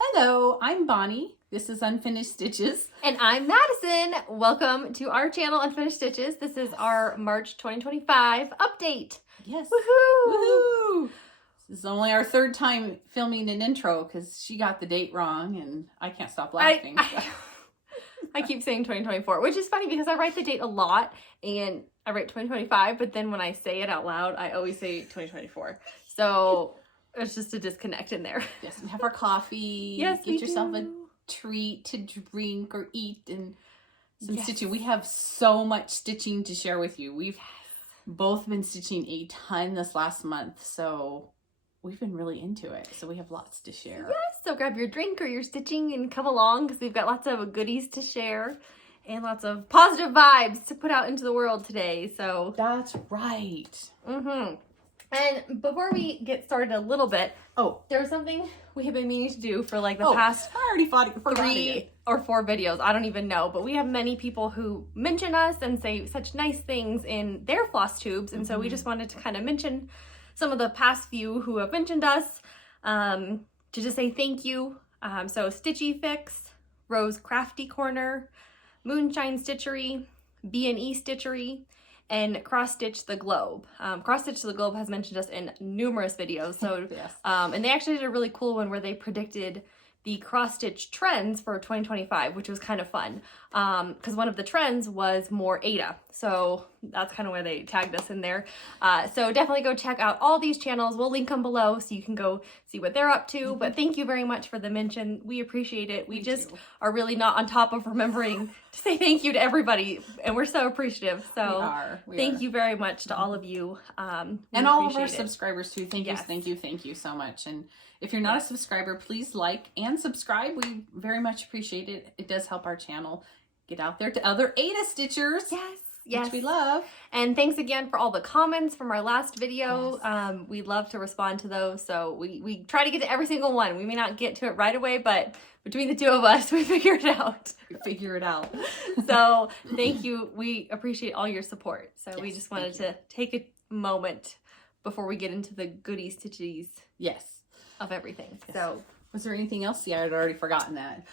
Hello, I'm Bonnie. This is Unfinished Stitches. And I'm Madison. Welcome to our channel, Unfinished Stitches. This is our March 2025 update. Yes. Woohoo! Woohoo! This is only our third time filming an intro because she got the date wrong and I can't stop laughing. I keep saying 2024, which is funny because I write the date a lot and I write 2025, but then when I say it out loud, I always say 2024. So there's just a disconnect in there. Yes, we have our coffee. Yes, Get yourself a treat to drink or eat and some stitching. We have so much stitching to share with you. We've both been stitching a ton this last month, so we've been really into it. So we have lots to share. Yes, so grab your drink or your stitching and come along because we've got lots of goodies to share and lots of positive vibes to put out into the world today. So that's right. And before we get started a little bit, there was something we have been meaning to do for like the past I already forgot 3 or 4 videos. I don't even know, but we have many people who mention us and say such nice things in their floss tubes. And so we just wanted to kind of mention some of the past few who have mentioned us to just say thank you. So Stitchy Fix, Rose Crafty Corner, Moonshine Stitchery, B&E Stitchery, and Cross Stitch the Globe. Cross Stitch the Globe has mentioned us in numerous videos. So, yes. And they actually did a really cool one where they predicted the cross stitch trends for 2025, which was kind of fun. Because one of the trends was more Ada. So that's kind of where they tagged us in there. So definitely go check out all these channels. We'll link them below so you can go see what they're up to. But thank you very much for the mention. We appreciate it. We just are really not on top of remembering to say thank you to everybody. And we're so appreciative. So thank you very much to all of you. And all of our subscribers too. Thank you so much. And if you're not a subscriber, please like and subscribe. We very much appreciate it. It does help our channel get out there to other Ada Stitchers. Yes, which we love. And thanks again for all the comments from our last video. We love to respond to those. So we try to get to every single one. We may not get to it right away, but between the two of us, we figure it out. So thank you. We appreciate all your support. So we just wanted to take a moment before we get into the goodies stitchies. Of everything. So was there anything else? Yeah, I'd already forgotten that.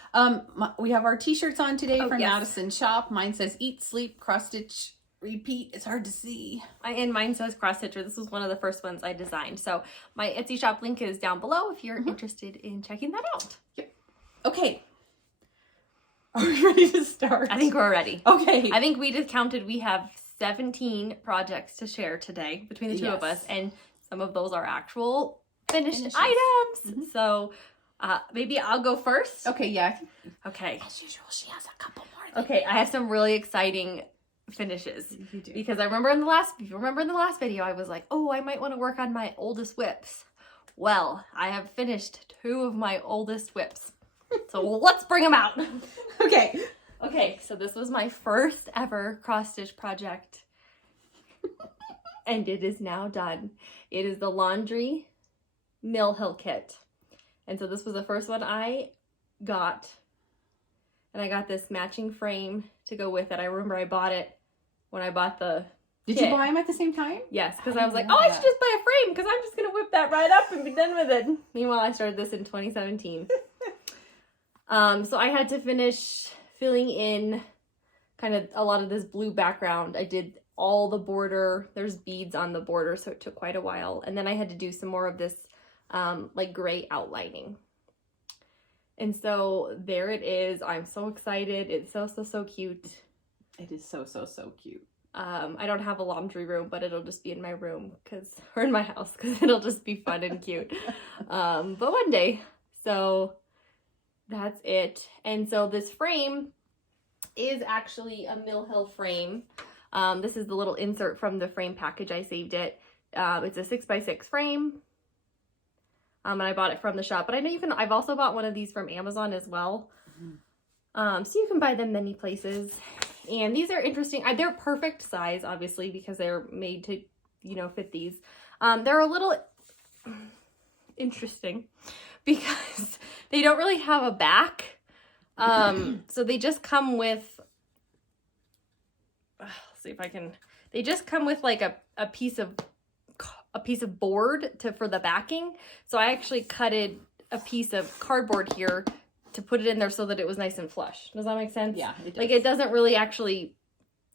We have our t-shirts on today from Madison shop. Mine says eat, sleep, cross stitch, repeat. It's hard to see. And mine says cross stitcher. This was one of the first ones I designed. So my Etsy shop link is down below if you're interested in checking that out. Okay. Are we ready to start? I think we're ready. Okay. I think we just counted. We have 17 projects to share today between the two of us. And some of those are actual finished items. So maybe I'll go first. Okay, yeah. Okay. As usual, she has a couple more. Okay, I have some really exciting finishes. You do. Because I remember if you remember in the last video, I was like, oh, I might want to work on my oldest whips. Well, I have finished 2 of my oldest whips. So let's bring them out. Okay, so this was my first ever cross stitch project. And it is now done. It is the laundry Mill Hill kit. And so this was the first one I got. And I got this matching frame to go with it. I remember I bought it when I bought the Did you buy them at the same time? Yes, because I was like, I should just buy a frame because I'm just going to whip that right up and be done with it. Meanwhile, I started this in 2017. So I had to finish filling in kind of a lot of this blue background. I did all the border. There's beads on the border, so it took quite a while. And then I had to do some more of this like gray outlining. And so there it is. I'm so excited. It's so cute. It is so cute. I don't have a laundry room, but it'll just be in my room or in my house because it'll just be fun and cute. But one day. So that's it. And so this frame is actually a Mill Hill frame. This is the little insert from the frame package. I saved it. It's a 6x6 frame. And I bought it from the shop, but I know I've also bought one of these from Amazon as well. So you can buy them many places. And these are interesting. They're perfect size, obviously, because they're made to, fit these. They're a little interesting because they don't really have a back. So they just come with, let's see if I can, they just come with like a piece of board for the backing. So I actually a piece of cardboard here to put it in there so that it was nice and flush. Does that make sense? Yeah, it does. Like, it doesn't really actually,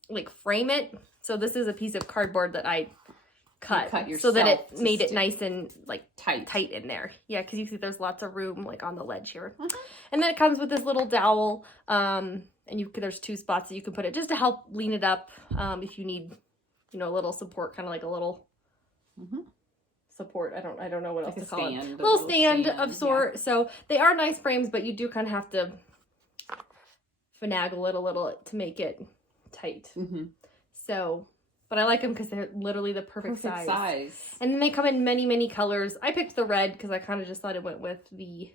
like, frame it. So this is a piece of cardboard that I cut so that it made it nice and, like, tight in there. Yeah, because you see there's lots of room, like, on the ledge here. And then it comes with this little dowel, and there's 2 spots that you can put it just to help lean it up if you need, you know, a little support, kind of like a little support. I don't know what else to call it. A little stand of sort. Yeah. So they are nice frames, but you do kind of have to finagle it a little to make it tight. So, but I like them because they're literally the perfect size. And then they come in many, many colors. I picked the red because I kind of just thought it went with the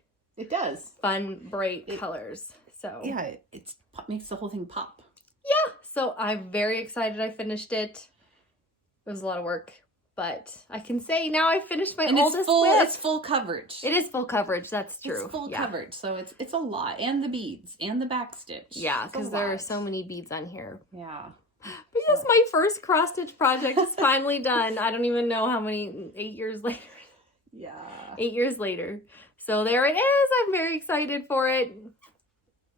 fun, bright colors. So yeah, it makes the whole thing pop. Yeah. So I'm very excited I finished it. It was a lot of work, but I can say now I finished my oldest whip. It's full coverage. It is full coverage. That's true. It's full coverage. So it's a lot. And the beads and the back stitch. Yeah, because there are so many beads on here. Yeah. But yes, my first cross stitch project is finally done. I don't even know how many, 8 years later. Yeah. 8 years later. So there it is. I'm very excited for it.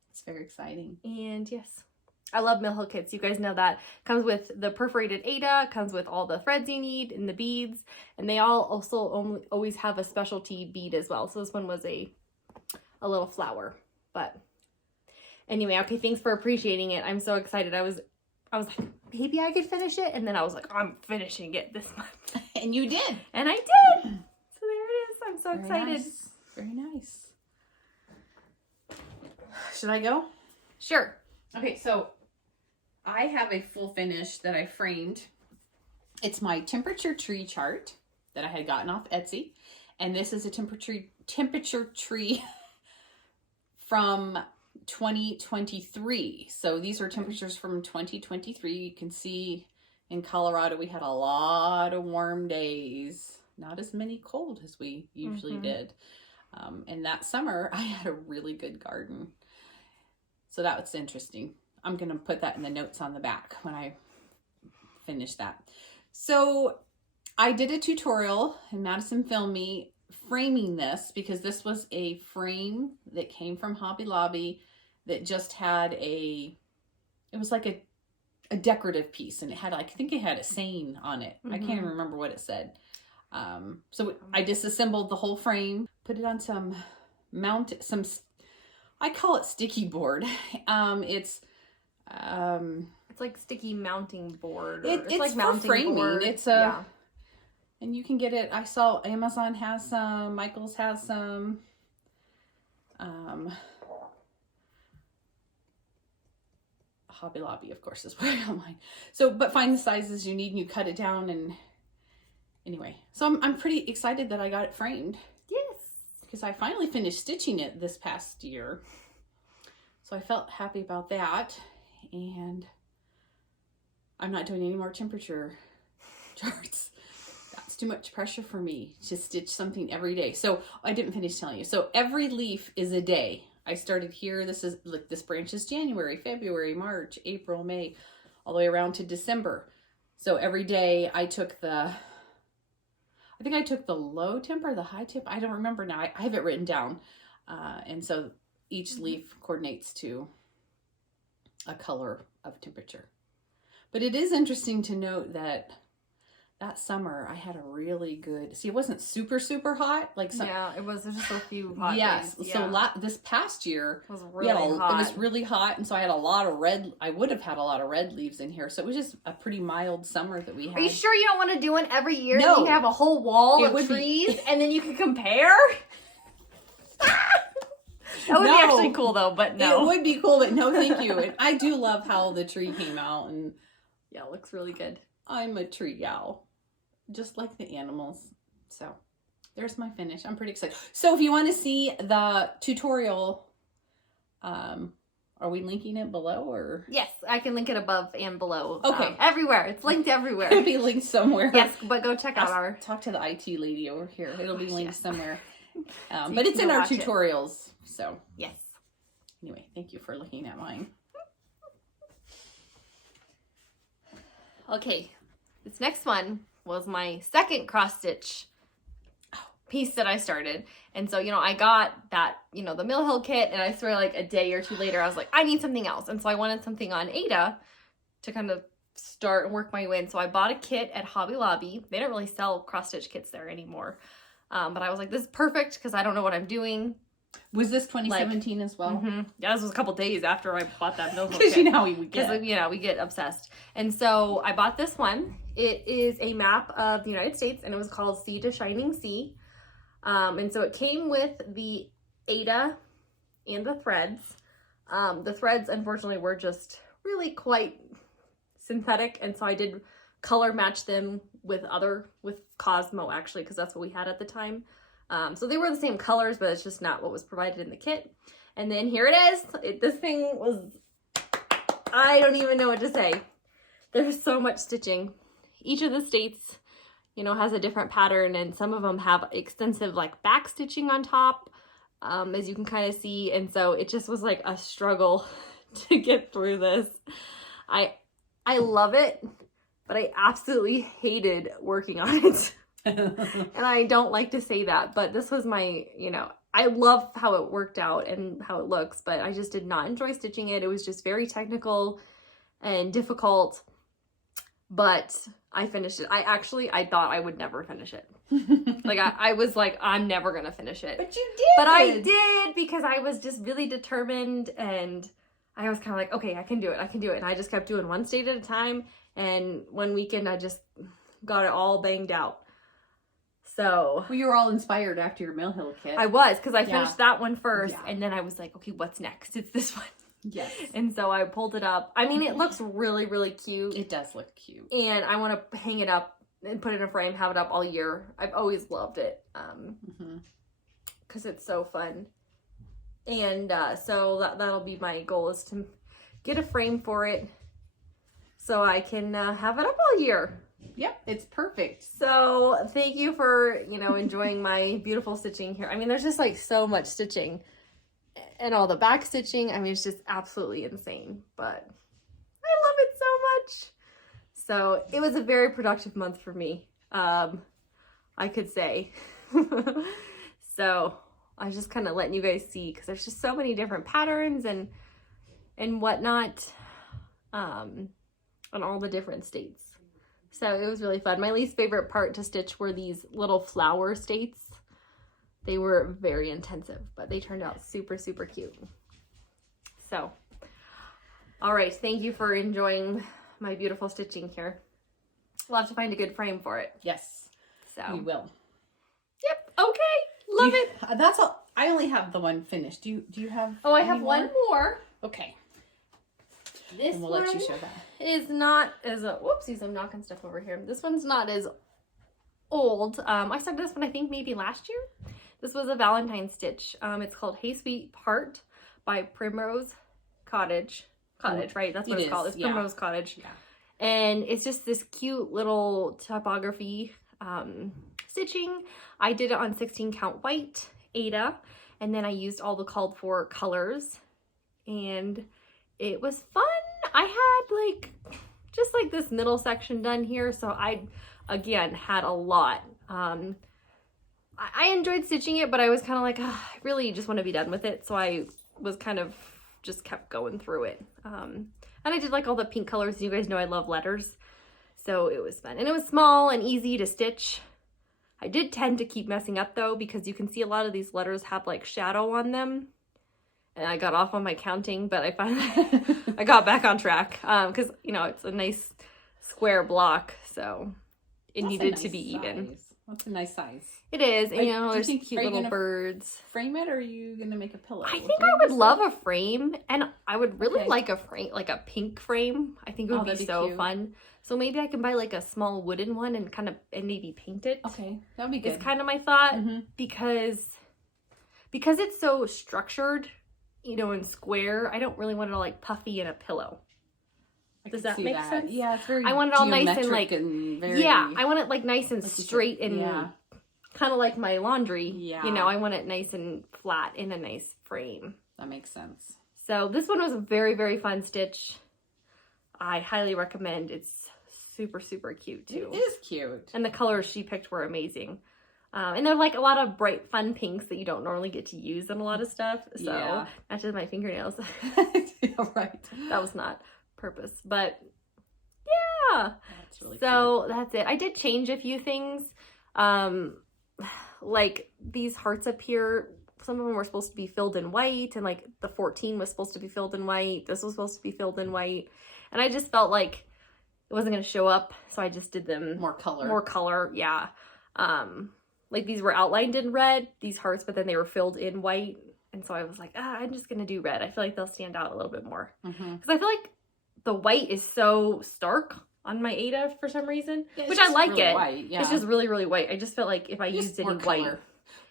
It's very exciting. And yes, I love mill hook kits. You guys know that. Comes with the perforated Ada, comes with all the threads you need and the beads. And they all also always have a specialty bead as well. So this one was a little flower. But anyway, okay, thanks for appreciating it. I'm so excited. I was like, maybe I could finish it. And then I was like, I'm finishing it this month. And you did. And I did. So there it is. I'm so excited. Nice. Very nice. Should I go? Sure. Okay, so I have a full finish that I framed. It's my temperature tree chart that I had gotten off Etsy. And this is a temperature tree from 2023. So these are temperatures from 2023. You can see in Colorado we had a lot of warm days, not as many cold as we usually did. And that summer I had a really good garden. So that was interesting. I'm going to put that in the notes on the back when I finish that. So I did a tutorial and Madison filmed me framing this because this was a frame that came from Hobby Lobby that just had it was like a decorative piece, and it had, I think it had a saying on it. I can't even remember what it said. So I disassembled the whole frame, put it on some I call it sticky board. It's like sticky mounting board. It's like for mounting framing. Board. It's a, and you can get it. I saw Amazon has some, Michael's has some. Hobby Lobby, of course, is where I got mine. So, but find the sizes you need and you cut it down. And anyway, so I'm pretty excited that I got it framed. Yes. Because I finally finished stitching it this past year. So I felt happy about that. And I'm not doing any more temperature charts. That's too much pressure for me to stitch something every day. So I didn't finish telling you. So every leaf is a day. I started here. This branch is January, February, March, April, May, all the way around to December. So every day I took I think I took the low temp or the high temp. I don't remember now. I have it written down. And so each leaf coordinates to a color of temperature. But it is interesting to note that summer I had a really good, see, it wasn't super, super hot. Yeah, it was just a few hot days. Yeah. So this past year, it was really hot. It was really hot. And so I had a lot of I would have had a lot of red leaves in here. So it was just a pretty mild summer that we had. Are you sure you don't want to do one every year? No. You can have a whole wall of trees and then you can compare? That would be actually cool though, but no. It would be cool, but no, thank you. And I do love how the tree came out, and yeah, it looks really good. I'm a tree gal, just like the animals. So there's my finish. I'm pretty excited. So if you want to see the tutorial, are we linking it below or? Yes, I can link it above and below. Okay. Everywhere. It's linked everywhere. It'll be linked somewhere. Yes, but go check out our... Talk to the IT lady over here. It'll be linked somewhere. But it's in our tutorials. So yes. Anyway, thank you for looking at mine. Okay, this next one was my second cross stitch piece that I started. And so, you know, I got that, you know, the Mill Hill kit, and I swear like a day or two later, I was like, I need something else. And so I wanted something on Ada to kind of start and work my way in. So I bought a kit at Hobby Lobby. They don't really sell cross stitch kits there anymore. But I was like, this is perfect because I don't know what I'm doing. Was this 2017 as well? Yeah, this was a couple days after I bought that Mill Hill kit. Because you know how we get. Because, you know, we get obsessed. And so I bought this one. It is a map of the United States, and it was called Sea to Shining Sea. And so it came with the Ada and the threads. The threads, unfortunately, were just really quite synthetic, and so I did color match them with Cosmo, actually, because that's what we had at the time. So they were the same colors, but it's just not what was provided in the kit. And then here it is. This thing was, I don't even know what to say. There's so much stitching. Each of the states, you know, has a different pattern, and some of them have extensive like back stitching on top, as you can kind of see. And so it just was like a struggle to get through this. I love it, but I absolutely hated working on it. And I don't like to say that, but this was my, you know, I love how it worked out and how it looks, but I just did not enjoy stitching it. It was just very technical and difficult, but I finished it. I thought I would never finish it. Like I was like, I'm never going to finish it. But you did. But I did, because I was just really determined, and I was kind of like, okay, I can do it. I can do it. And I just kept doing one state at a time. And one weekend I just got it all banged out. So, well, you were all inspired after your Mill Hill kit. I was, because I finished that one first, and then I was like, okay, what's next? It's this one. Yes. And so I pulled it up. I mean, it looks really, really cute. It does look cute. And I want to hang it up and put it in a frame, have it up all year. I've always loved it, because it's so fun. And so that'll be my goal, is to get a frame for it so I can have it up all year. Yep, it's perfect. So thank you for, you know, enjoying my beautiful stitching here. I mean, there's just like so much stitching, and all the back stitching. I mean, it's just absolutely insane, but I love it so much. So it was a very productive month for me, I could say. So I was just kind of letting you guys see, because there's just so many different patterns and whatnot, on all the different states. So it was really fun. My least favorite part to stitch were these little flower states. They were very intensive, but they turned out super, super cute. So, all right. Thank you for enjoying my beautiful stitching here. We'll have to find a good frame for it. Yes. So we will. Yep. Okay. Love it. That's all. I only have the one finished. Do you have? Oh, I have one more. Okay. This and we'll one let you show that. Is not as a, whoopsies, I'm knocking stuff over here. This one's not as old. I started this one, I think maybe last year. This was a Valentine stitch. It's called Hey Sweet Heart by Primrose Cottage, right? That's what it's called. It's Primrose Cottage. Yeah. And it's just this cute little typography stitching. I did it on 16 count white Ada, and then I used all the called for colors, and it was fun. I had like just like this middle section done here, so I again had a lot. I enjoyed stitching it, but I was kind of like, I really just want to be done with it, so I was kind of just kept going through it. And I did like all the pink colors. You guys know I love letters, so it was fun, and it was small and easy to stitch. I did tend to keep messing up though, because you can see a lot of these letters have like shadow on them. And I got off on my counting, but I finally I got back on track, because you know, it's a nice square block, so it needed to be even. That's a nice size. It is, and you know, there's cute little birds. Frame it, or are you gonna make a pillow? I think I would love a frame, and I would really like a frame, like a pink frame. I think it would be so fun. So maybe I can buy like a small wooden one and maybe paint it. Okay, that would be good. It's kind of my thought, because it's so structured, you know, in square. I don't really want it all like puffy in a pillow. Does that make sense? Yeah, it's very. I want it all nice and like, very, I want it like nice and straight and kind of like my laundry. Yeah. You know, I want it nice and flat in a nice frame. That makes sense. So this one was a very, very fun stitch. I highly recommend. It's super, super cute too. It is cute. And the colors she picked were amazing. And they're like a lot of bright, fun pinks that you don't normally get to use in a lot of stuff. So Yeah. matches my fingernails. Right. That was not purpose, but yeah. That's really So that's it. I did change a few things. Like these hearts up here, some of them were supposed to be filled in white, and like the 14 was supposed to be filled in white. This was supposed to be filled in white. And I just felt like it wasn't going to show up, so I just did them more color. More color, yeah. Like these were outlined in red, these hearts, but then they were filled in white. And so I was like, I'm just going to do red. I feel like they'll stand out a little bit more. Because I feel like the white is so stark on my Ada for some reason, which I like really it. White, yeah. It's just really, really white. I just felt like if I used any white.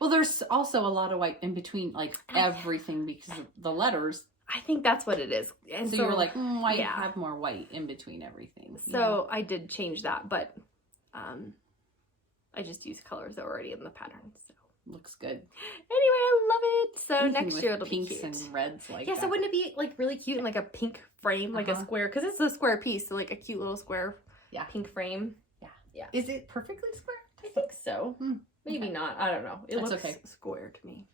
Well, there's also a lot of white in between, like everything, because of the letters. I think that's what it is. And so you were like, why have more white in between everything? So I did change that, but I just used colors that were already in the pattern. So looks good. Anyway, I love it. So anything next year it'll be pinks cute. And reds like that. So wouldn't it be like really cute in like a pink frame, like a square? Because it's a square piece, so like a cute little square pink frame. Yeah. Is it perfectly square? I think so. Maybe not. I don't know. It looks okay. square to me.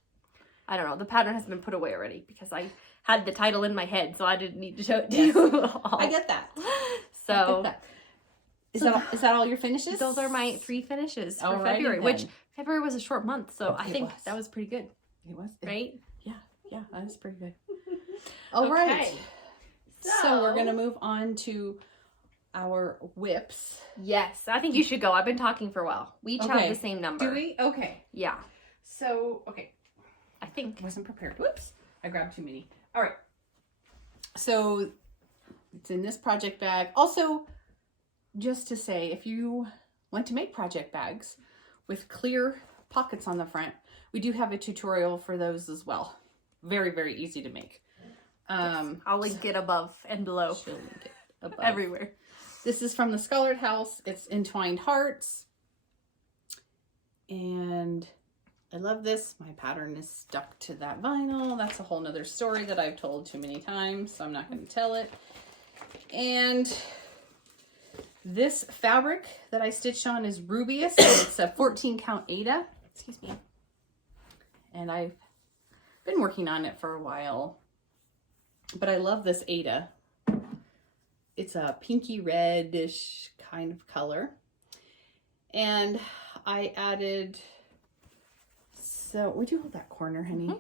I don't know. The pattern has been put away already because I had the title in my head, so I didn't need to show it to you all. I get that. So I get that. Is that all your finishes? Those are my 3 finishes for February, which February was a short month, so I think that was pretty good. It was. Right? Yeah, that was pretty good. All right. So we're going to move on to our whips. Yes, I think you should go. I've been talking for a while. We each have the same number. Do we? Okay. Yeah. So, okay. I think. I wasn't prepared. Whoops. I grabbed too many. All right. So it's in this project bag. Also, just to say, if you want to make project bags with clear pockets on the front, we do have a tutorial for those as well. Very, very easy to make. I'll link it above and below. She'll link it above. Everywhere. This is from the Scholard House. It's entwined hearts. And I love this. My pattern is stuck to that vinyl. That's a whole nother story that I've told too many times, so I'm not going to tell it. And this fabric that I stitched on is Rubious. It's a 14 count Ada. Excuse me. And I've been working on it for a while. But I love this Ada. It's a pinky reddish kind of color. And I added, so would you hold that corner, honey?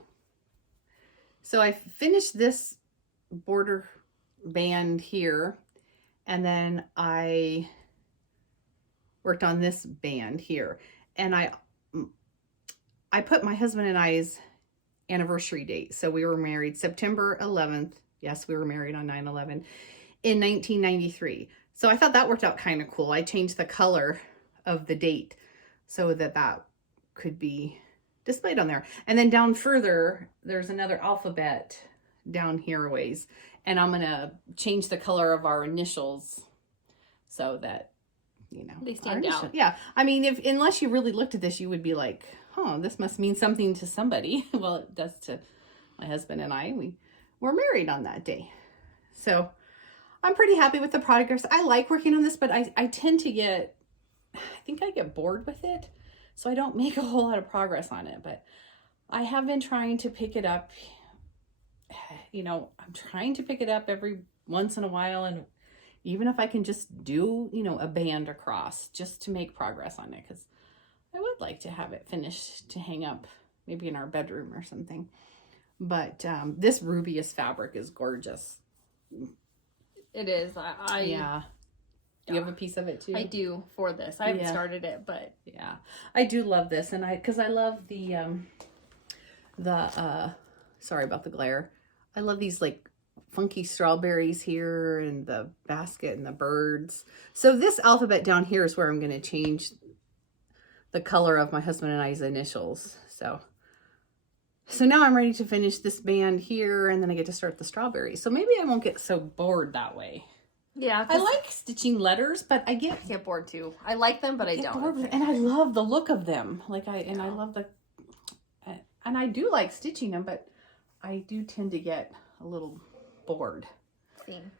So I finished this border band here, and then I worked on this band here. And I put my husband and I's anniversary date. So we were married September 11th. Yes, we were married on 9/11 in 1993. So I thought that worked out kind of cool. I changed the color of the date so that that could be displayed on there. And then down further, there's another alphabet down here a ways. And I'm going to change the color of our initials so that, you know, they stand out. Yeah. I mean, unless you really looked at this, you would be like, oh, this must mean something to somebody. Well, it does to my husband and I. We were married on that day. So I'm pretty happy with the progress. I like working on this, but I tend to get, I think I get bored with it. So I don't make a whole lot of progress on it, but I have been trying to pick it up. You know, I'm trying to pick it up every once in a while. And even if I can just do, you know, a band across just to make progress on it, because I would like to have it finished to hang up maybe in our bedroom or something. But this Rubious fabric is gorgeous. It is. Yeah. Do you have a piece of it too? I do for this. I haven't started it, but yeah, I do love this, and because I love the sorry about the glare. I love these like funky strawberries here and the basket and the birds. So this alphabet down here is where I'm going to change the color of my husband and I's initials. So now I'm ready to finish this band here, and then I get to start the strawberries. So maybe I won't get so bored that way. Yeah, I like stitching letters, but I get bored too. I like them, but I don't. And I love the look of them. And I love and I do like stitching them, but I do tend to get a little bored. Same.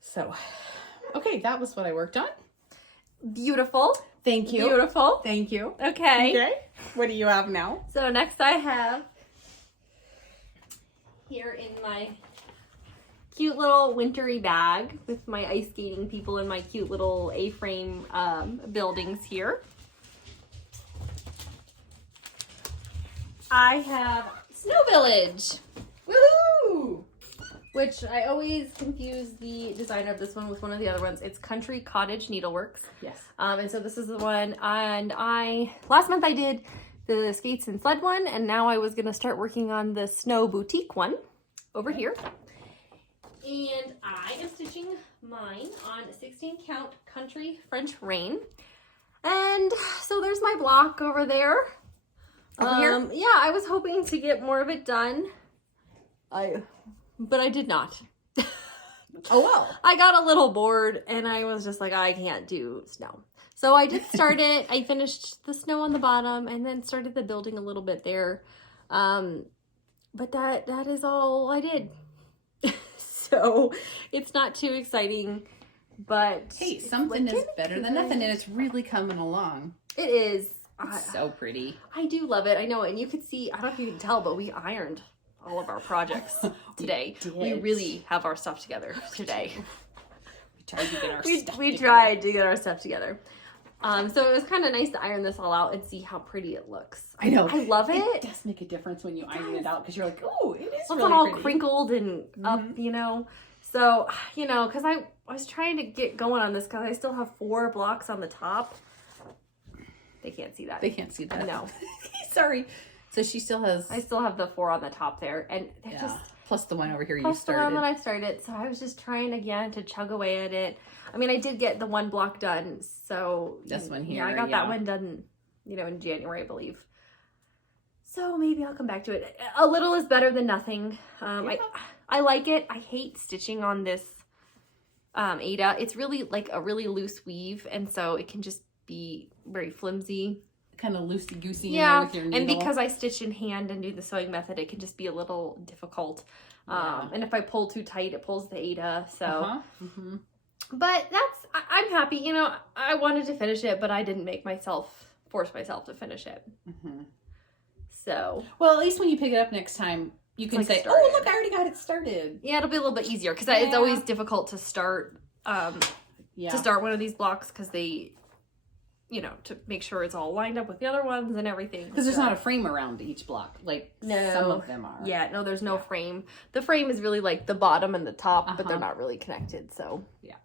So, okay, that was what I worked on. Beautiful. Thank you. Beautiful. Thank you. Okay. What do you have now? So next I have here in my cute little wintry bag with my ice skating people and my cute little A-frame buildings here. I have Snow Village. Woohoo! Which I always confuse the designer of this one with one of the other ones. It's Country Cottage Needleworks. Yes. And so this is the one, and last month I did the skates and sled one, and now I was gonna start working on the snow boutique one over here. And I am stitching mine on 16 count Country French Rain. And so there's my block over there. Over here? Yeah, I was hoping to get more of it done. But I did not. Oh, well. I got a little bored and I was just like, I can't do snow. So I did start it. I finished the snow on the bottom and then started the building a little bit there. But that is all I did. So it's not too exciting, but Hey, something is better than nothing, and it's really coming along. it is. It's so pretty. I do love it. I know. And you could see, I don't know if you can tell, but we ironed all of our projects today. We really have our stuff together today. We tried to get our stuff We together. tried to get our stuff together. So it was kind of nice to iron this all out and see how pretty it looks. I know. I love it. It does make a difference when you iron it out because you're like, oh, it is It's really all pretty. crinkled and up, you know. So, you know, because I was trying to get going on this because I still have 4 blocks on the top. They can't see that. They can't see that. No. Sorry. So she still has... I still have the 4 on the top there. And they're just... Plus the one over here you Plus the one started. that I started. So I was just trying again to chug away at it. I mean, I did get the 1 block done. So... This one here, Yeah, I got that one done, you know, in January, I believe. So maybe I'll come back to it. A little is better than nothing. I like it. I hate stitching on this Ada. It's really like a really loose weave. And so it can just be very flimsy. Kind of loosey-goosey Yeah, with your needle. and because I stitch in hand and do the sewing method, it can just be a little difficult. Yeah. And if I pull too tight, it pulls the Ada. So, Mm-hmm. but I'm happy. You know, I wanted to finish it, but I didn't force myself to finish it. Mm-hmm. So, Well, at least when you pick it up next time, you can like say, started. oh, look, I already got it started. yeah, it'll be a little bit easier because it's Yeah. always difficult to start Yeah. to start one of these blocks because they, you know, to make sure it's all lined up with the other ones and everything. Because there's not a frame around each block, like some of them are. Yeah, no, there's no frame. The frame is really like the bottom and the top, but they're Uh-huh. not really connected. So Yeah.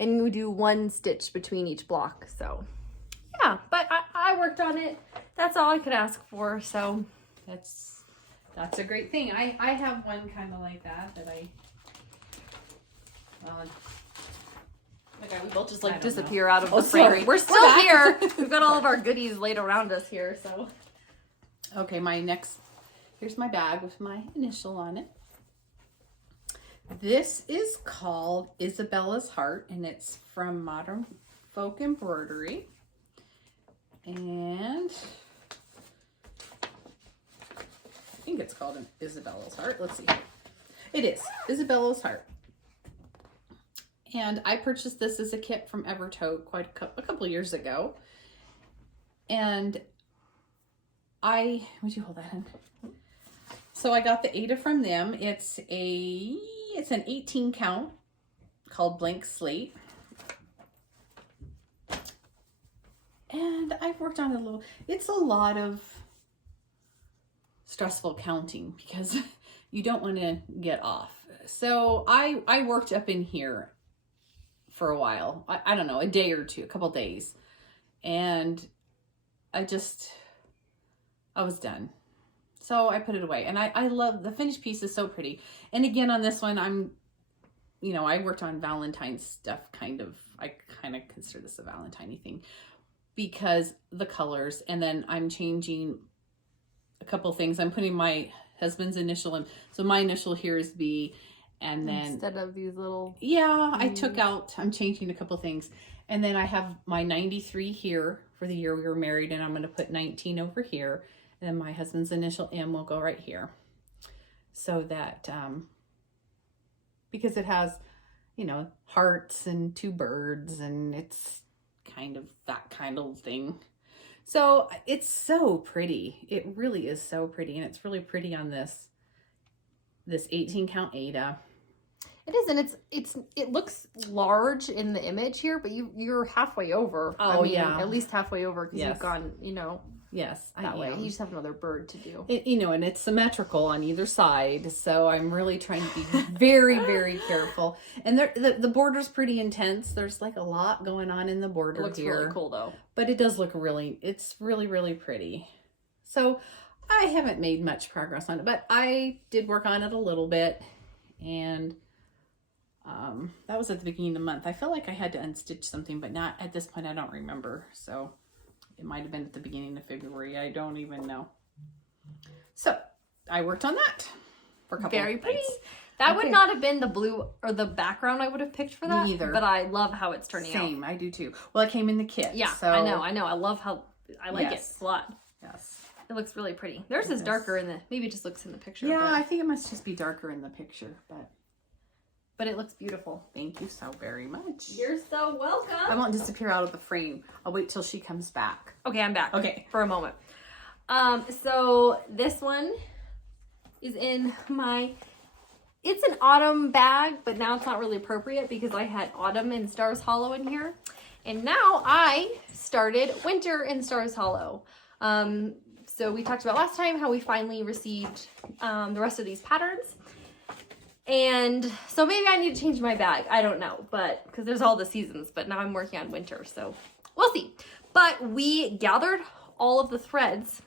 and you do 1 stitch between each block. So yeah, but I worked on it. That's all I could ask for. So That's a great thing. I have one kind of like that I. okay, we both just I like don't disappear out of Oh, the frame. sorry. We're still We're here. back. We've got all of our goodies laid around us here. So Okay, here's my bag with my initial on it. This is called Isabella's Heart, and it's from Modern Folk Embroidery. And I think it's called an Isabella's Heart. Let's see. It is Isabella's Heart. And I purchased this as a kit from Evertote quite a couple years ago. And would you hold that in? So I got the Ada from them. It's an 18 count called Blank Slate. And I've worked on it a little. It's a lot of stressful counting because you don't want to get off. So I worked up in here for a while. I don't know, a day or two, a couple days. And I was done. So I put it away. And I love, the finished piece is so pretty. And again, on this one, I worked on Valentine's stuff, I kind of consider this a Valentine-y thing because the colors, and then I'm changing a couple things. I'm putting my husband's initial in. So my initial here is B, and then instead of these little, I'm changing a couple things. And then I have my 93 here for the year we were married, and I'm going to put 19 over here. And then my husband's initial M will go right here. So that, because it has, hearts and 2 birds, and it's that kind of thing. So it's so pretty. It really is so pretty. And it's really pretty on this 18 count Ada. It is, and it looks large in the image here, but you're halfway over. Oh, yeah. At least halfway over, because Yes. you've gone, Yes, that way. am. You just have another bird to do. And it's symmetrical on either side, so I'm really trying to be very, very careful. And the border's pretty intense. There's like a lot going on in the border It looks here. really cool, though. But it does look it's really, really pretty. So I haven't made much progress on it, but I did work on it a little bit, and that was at the beginning of the month. I feel like I had to unstitch something, but not at this point. I don't remember. So it might have been at the beginning of February. I don't even know. So I worked on that for a couple Very of pretty. nights. That would not have been the blue or the background I would have picked for that. Me either. But I love how it's turning out. Same, I do too. Well, it came in the kit. Yeah, so I know. I love how I like Yes. it a lot. Yes. It looks really pretty. Theirs is darker in the, maybe it just looks in the picture. Yeah, I think it must just be darker in the picture, but it looks beautiful. thank you so very much. You're so welcome. I won't disappear out of the frame. I'll wait till she comes back. Okay, I'm back. Okay. For a moment. So this one is in it's an autumn bag, but now it's not really appropriate because I had autumn in Stars Hollow in here. And now I started winter in Stars Hollow. So we talked about last time how we finally received the rest of these patterns. And so maybe I need to change my bag. I don't know, but because there's all the seasons, but now I'm working on winter, so we'll see. But we gathered all of the threads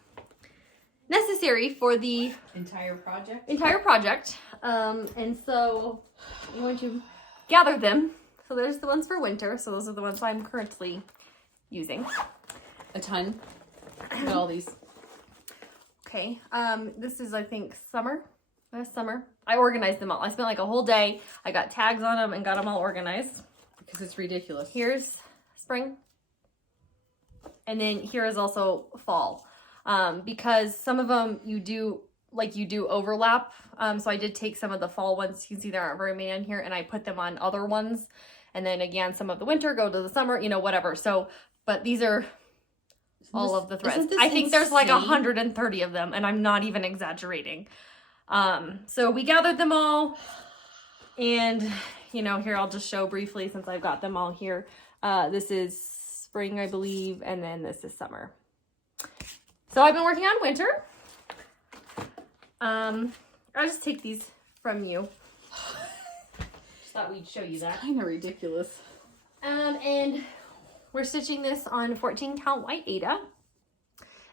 necessary for the Entire project? and so I'm going to gather them. So there's the ones for winter. So those are the ones I'm currently using. A ton. Look at all these. Okay. This is, I think, summer. Last summer. I organized them all. I spent like a whole day. I got tags on them and got them all organized. Because it's ridiculous. Here's spring. And then here is also fall. Because some of them you do overlap. So I did take some of the fall ones. You can see there aren't very many on here. And I put them on other ones. And then again, some of the winter go to the summer, whatever. So, but these are all of the threads. I think there's like 130 of them. And I'm not even exaggerating. So we gathered them all. And, here I'll just show briefly since I've got them all here. This is spring, I believe. And then this is summer. So I've been working on winter. I'll just take these from you. Just thought we'd show you that. Kind of ridiculous. And we're stitching this on 14 count white Ada.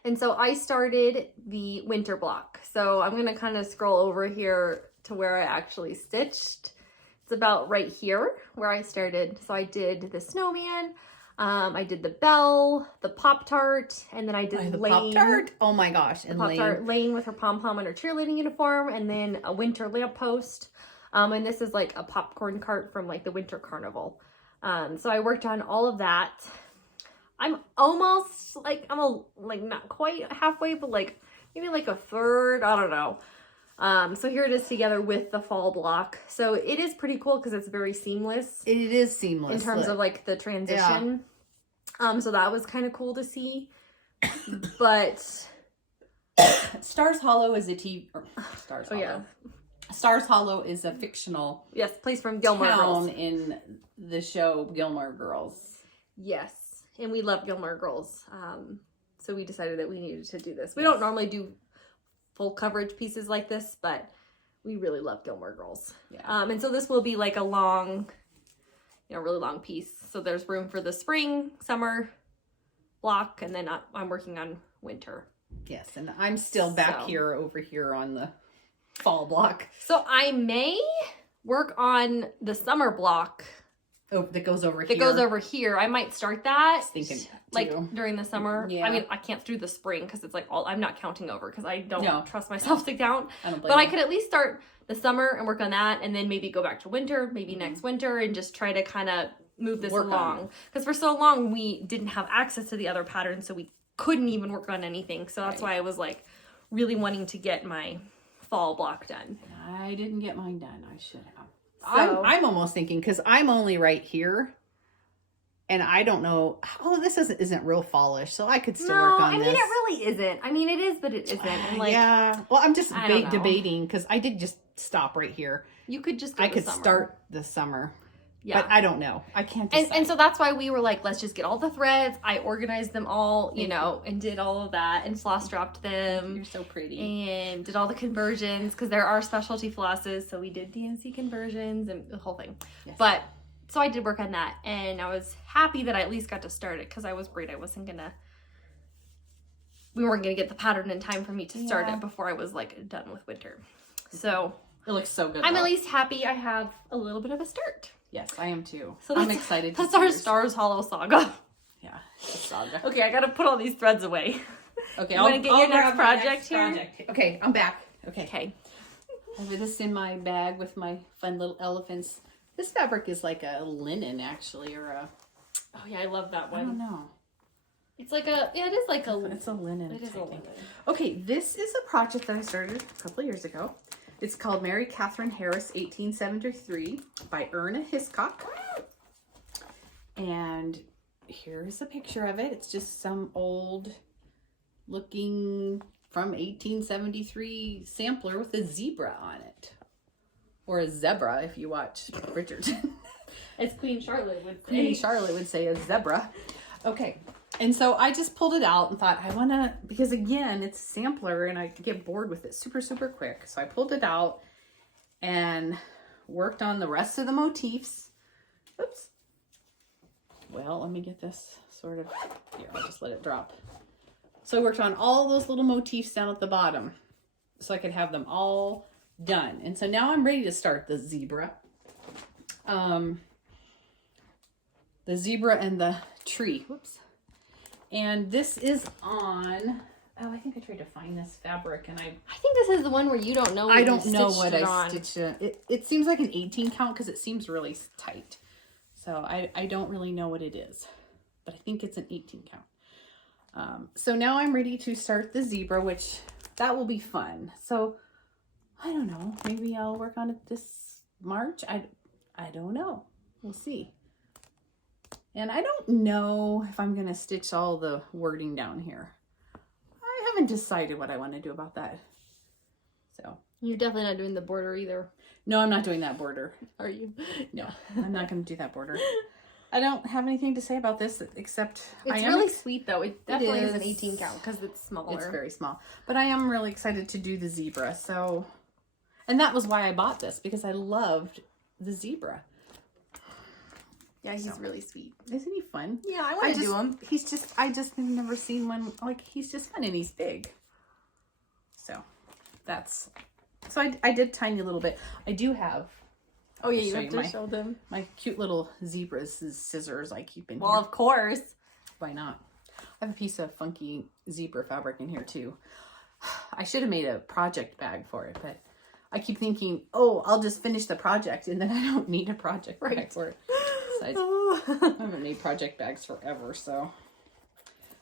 And so I started the winter block. So I'm going to kind of scroll over here to where I actually stitched. It's about right here where I started. So I did the snowman. I did the bell, the Pop-Tart, and then I did The Lane. Pop-Tart? Oh my gosh. And Pop-Tart, Lane with her pom-pom and her cheerleading uniform, and then a winter lamppost. And this is like a popcorn cart from like the winter carnival. So I worked on all of that. I'm almost like, not quite halfway, but like maybe like a third, I don't know. So here it is together with the fall block. So it is pretty cool because it's very seamless. It is seamless. In terms of like the transition. Yeah. So that was kind of cool to see. But Stars Hollow is Stars Hollow. Yeah. Stars Hollow is a fictional place from Gilmore Girls. in the show Gilmore Girls. Yes. And we love Gilmore Girls. So we decided that we needed to do this. We don't normally do full coverage pieces like this, but we really love Gilmore Girls. Yeah. And so this will be like a long, really long piece. So there's room for the spring, summer block, and then I'm working on winter. Yes, and I'm still back over here on the fall block. So I may work on the summer block. Oh, that goes over here. That goes over here. I might start that. I was thinking like during the summer. Yeah. I mean, I can't do the spring because it's like I'm not counting over because I don't trust myself to count. I don't blame but you. I could at least start the summer and work on that, and then maybe go back to winter, maybe next winter, and just try to kind of move this along. Because for so long we didn't have access to the other patterns, so we couldn't even work on anything. So that's why I was like really wanting to get my fall block done. I didn't get mine done. I should have. So, I'm almost thinking, because I'm only right here. And I don't know. Oh, this isn't real fallish, so I could still work on this. I mean, it really isn't. I mean, it is, but it isn't. And like, yeah. Well, I'm just I don't know. debating because I did just stop right here. You could just I could start the summer. Yeah. But I don't know. I can't decide. And so that's why we were like, let's just get all the threads. I organized them all, you know, and did all of that and floss dropped them. You're so pretty. And did all the conversions because there are specialty flosses. So we did DNC conversions and the whole thing. Yes. But so I did work on that. And I was happy that I at least got to start it because I was worried we weren't going to get the pattern in time for me to start it before I was like done with winter. So it looks so good. I'm at least happy I have a little bit of a start. Yes, I am too. So I'm excited. That's our Stars Hollow saga. Yeah, saga. Okay, I gotta put all these threads away. Okay, you want to get your next project here? Okay, I'm back. Okay. Okay. I have this in my bag with my fun little elephants. This fabric is like a linen, actually, or a. Oh yeah, I love that one. I don't know. It's like a. Yeah, it is like a. It's a linen. It is a linen. Okay, this is a project that I started a couple of years ago. It's called Mary Catherine Harris 1873 by Erna Hiscock. And here's a picture of it. It's just some old looking from 1873 sampler with a zebra on it. Or a zebra if you watch Bridgerton. As Queen Charlotte would say. Queen Charlotte would say a zebra. Okay. And so I just pulled it out and thought, I want to, because again, it's a sampler and I get bored with it super, super quick. So I pulled it out and worked on the rest of the motifs. Oops. Well, let me get this sort of, here, I'll just let it drop. So I worked on all those little motifs down at the bottom so I could have them all done. And so now I'm ready to start the zebra. The zebra and the tree. Whoops. And this is on, oh, I think I tried to find this fabric and I think this is the one where you don't know what I don't know what I stitched it. It seems like an 18 count because it seems really tight. So I don't really know what it is, but I think it's an 18 count. So now I'm ready to start the zebra, which that will be fun. So I don't know, maybe I'll work on it this March. I don't know. We'll see. And I don't know if I'm going to stitch all the wording down here. I haven't decided what I want to do about that. So You're definitely not doing the border either. no, I'm not doing that border. Are you? No, I'm not going to do that border. I don't have anything to say about this except It's really sweet though. It definitely is an 18 count because it's smaller. It's very small. But I am really excited to do the zebra. So, and that was why I bought this, because I loved the zebra. Yeah, he's really sweet. Isn't he fun? Yeah, I want to do him. I just have never seen one, like, he's just fun and he's big. So, I did tiny little bit. I do have. Oh yeah, you have to show them. My cute little zebras scissors I keep in here. Well, of course. Why not? I have a piece of funky zebra fabric in here too. I should have made a project bag for it, but I keep thinking, oh, I'll just finish the project and then I don't need a project bag for it. Besides, I haven't made project bags forever, so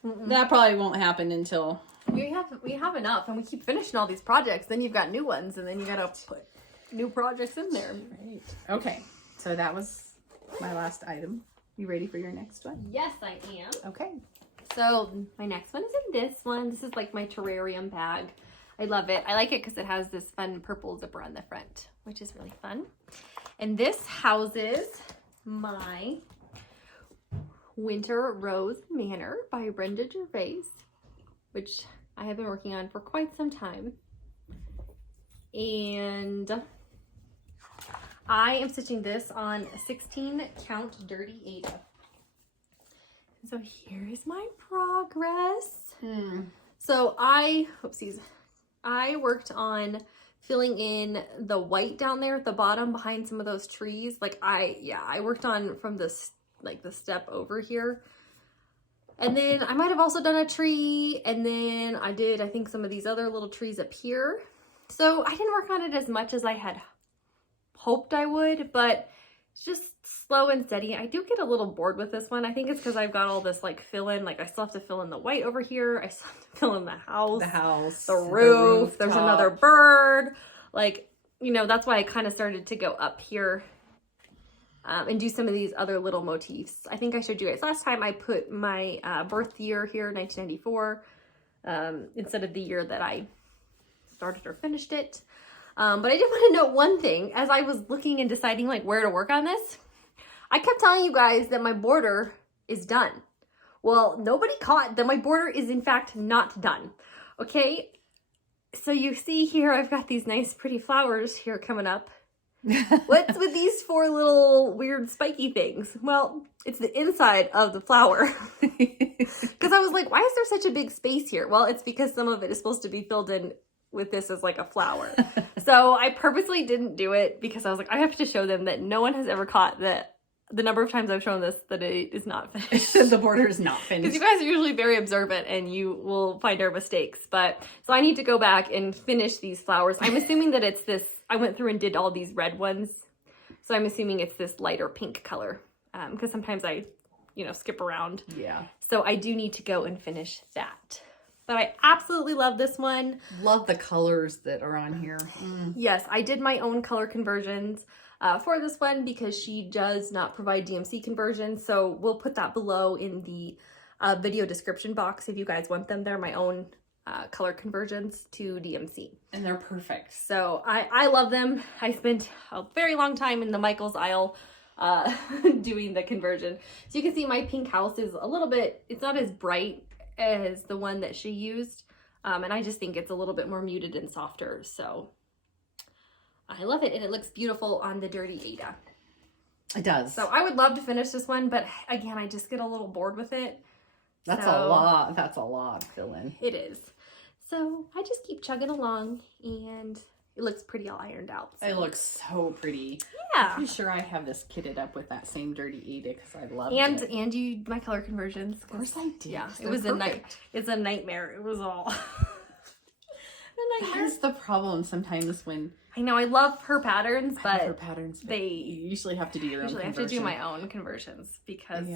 that probably won't happen until we have enough, and we keep finishing all these projects. Then you've got new ones, and then you gotta put new projects in there. Right. Okay, so that was my last item. You ready for your next one? Yes, I am. Okay. So my next one is in this one. This is like my terrarium bag. I love it. I like it because it has this fun purple zipper on the front, which is really fun. And this houses my Winter Rose Manor by Brenda Gervais, which I have been working on for quite some time. And I am stitching this on a 16 count dirty Ada. So here is my progress. So I worked on filling in the white down there at the bottom behind some of those trees. Like I worked on from this, like the step over here. And then I might have also done a tree. And then I did, I think, some of these other little trees up here. So I didn't work on it as much as I had hoped I would, but it's just slow and steady. I do get a little bored with this one. I think it's because I've got all this like fill in. Like I still have to fill in the white over here. I still have to fill in the house, the roof. There's another bird. Like, you know, that's why I kind of started to go up here and do some of these other little motifs. I think I showed you guys last time I put my birth year here, 1994, instead of the year that I started or finished it. But I did want to note one thing. As I was looking and deciding like where to work on this, I kept telling you guys that my border is done. Well, nobody caught that my border is in fact not done. Okay, so you see here I've got these nice pretty flowers here coming up. What's with these 4 little weird spiky things? Well, it's the inside of the flower. Because I was like, why is there such a big space here? Well, it's because some of it is supposed to be filled in with this as like a flower. So I purposely didn't do it because I was like, I have to show them that no one has ever caught the number of times I've shown this that it is not finished. The border is not finished. Because you guys are usually very observant and you will find our mistakes. But so I need to go back and finish these flowers. I'm assuming that it's this, I went through and did all these red ones. So I'm assuming it's this lighter pink color. Because sometimes I, skip around. Yeah. So I do need to go and finish that. But I absolutely love this one. Love the colors that are on here. Yes, I did my own color conversions for this one because she does not provide DMC conversions. So we'll put that below in the video description box if you guys want them. They're my own color conversions to DMC. And they're perfect. So I love them. I spent a very long time in the Michaels aisle doing the conversion. So you can see my pink house is a little bit, it's not as bright as the one that she used. And I just think it's a little bit more muted and softer. So I love it. And it looks beautiful on the Dirty Ada. It does. So I would love to finish this one, but again, I just get a little bored with it. That's a lot. That's a lot to fill in. It is. So I just keep chugging along and it looks pretty all ironed out. So. It looks so pretty. Yeah. I'm pretty sure I have this kitted up with that same Dirty Ada because I love it. And you, my color conversions. Of course I did. Yeah, They're it was perfect. It's a nightmare. It was all a nightmare. That's the problem sometimes when I know I love her patterns, but you usually have to do your own conversion. I have to do my own conversions because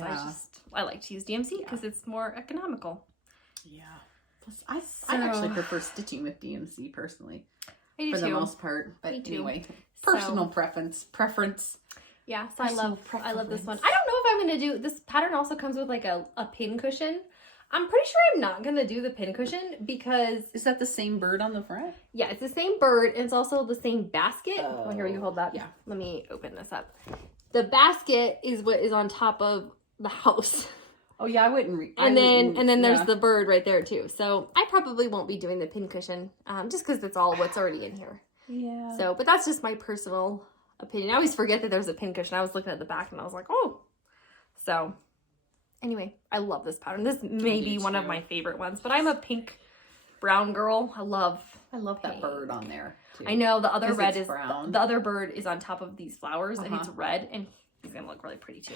I like to use DMC because it's more economical. Yeah. Plus, I actually prefer stitching with DMC personally. I do for too. the most part, but anyway, personal preference. Yeah, so I love this one. I don't know if I'm gonna do this pattern. Also comes with like a pin cushion. I'm pretty sure I'm not gonna do the pin cushion because is that the same bird on the front? Yeah, it's the same bird and it's also the same basket. Oh, here you hold that. Yeah, let me open this up. The basket is what is on top of the house. Oh yeah, I wouldn't. And then there's the bird right there too. So I probably won't be doing the pin cushion, just because that's all what's already in here. Yeah. So, but that's just my personal opinion. I always forget that there's a pin cushion. I was looking at the back and I was like, oh. So, anyway, I love this pattern. This may be one of my favorite ones. But I'm a pink brown girl. I love that bird on there too. I know the other red is brown. The other bird is on top of these flowers and it's red and he's gonna look really pretty too.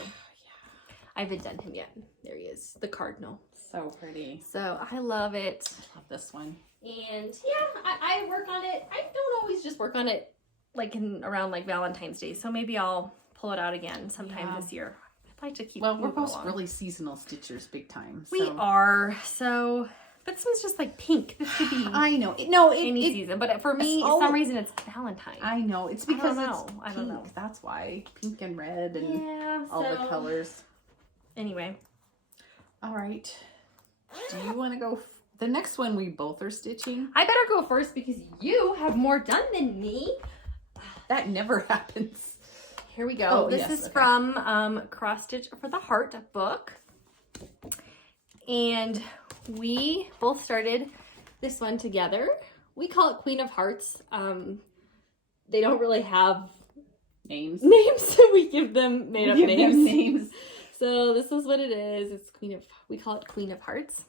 I haven't done him yet. There he is, the cardinal. So pretty. So I love it. I love this one. And yeah, I work on it. I don't always just work on it like around like Valentine's Day. So maybe I'll pull it out again sometime this year. I'd like to keep. Well, we're both really seasonal stitchers, big time. So. We are. So, but this one's just like pink. This could be. I know. Any season, but for me, for some reason, it's Valentine. I know. It's because I don't know. That's why pink and red and all the colors. Anyway. All right. Do you want to go? The next one we both are stitching. I better go first because you have more done than me. That never happens. Here we go. This is from Cross Stitch for the Heart book. And we both started this one together. We call it Queen of Hearts. They don't really have names, so we give them made up names. So this is what it is. It's we call it Queen of Hearts.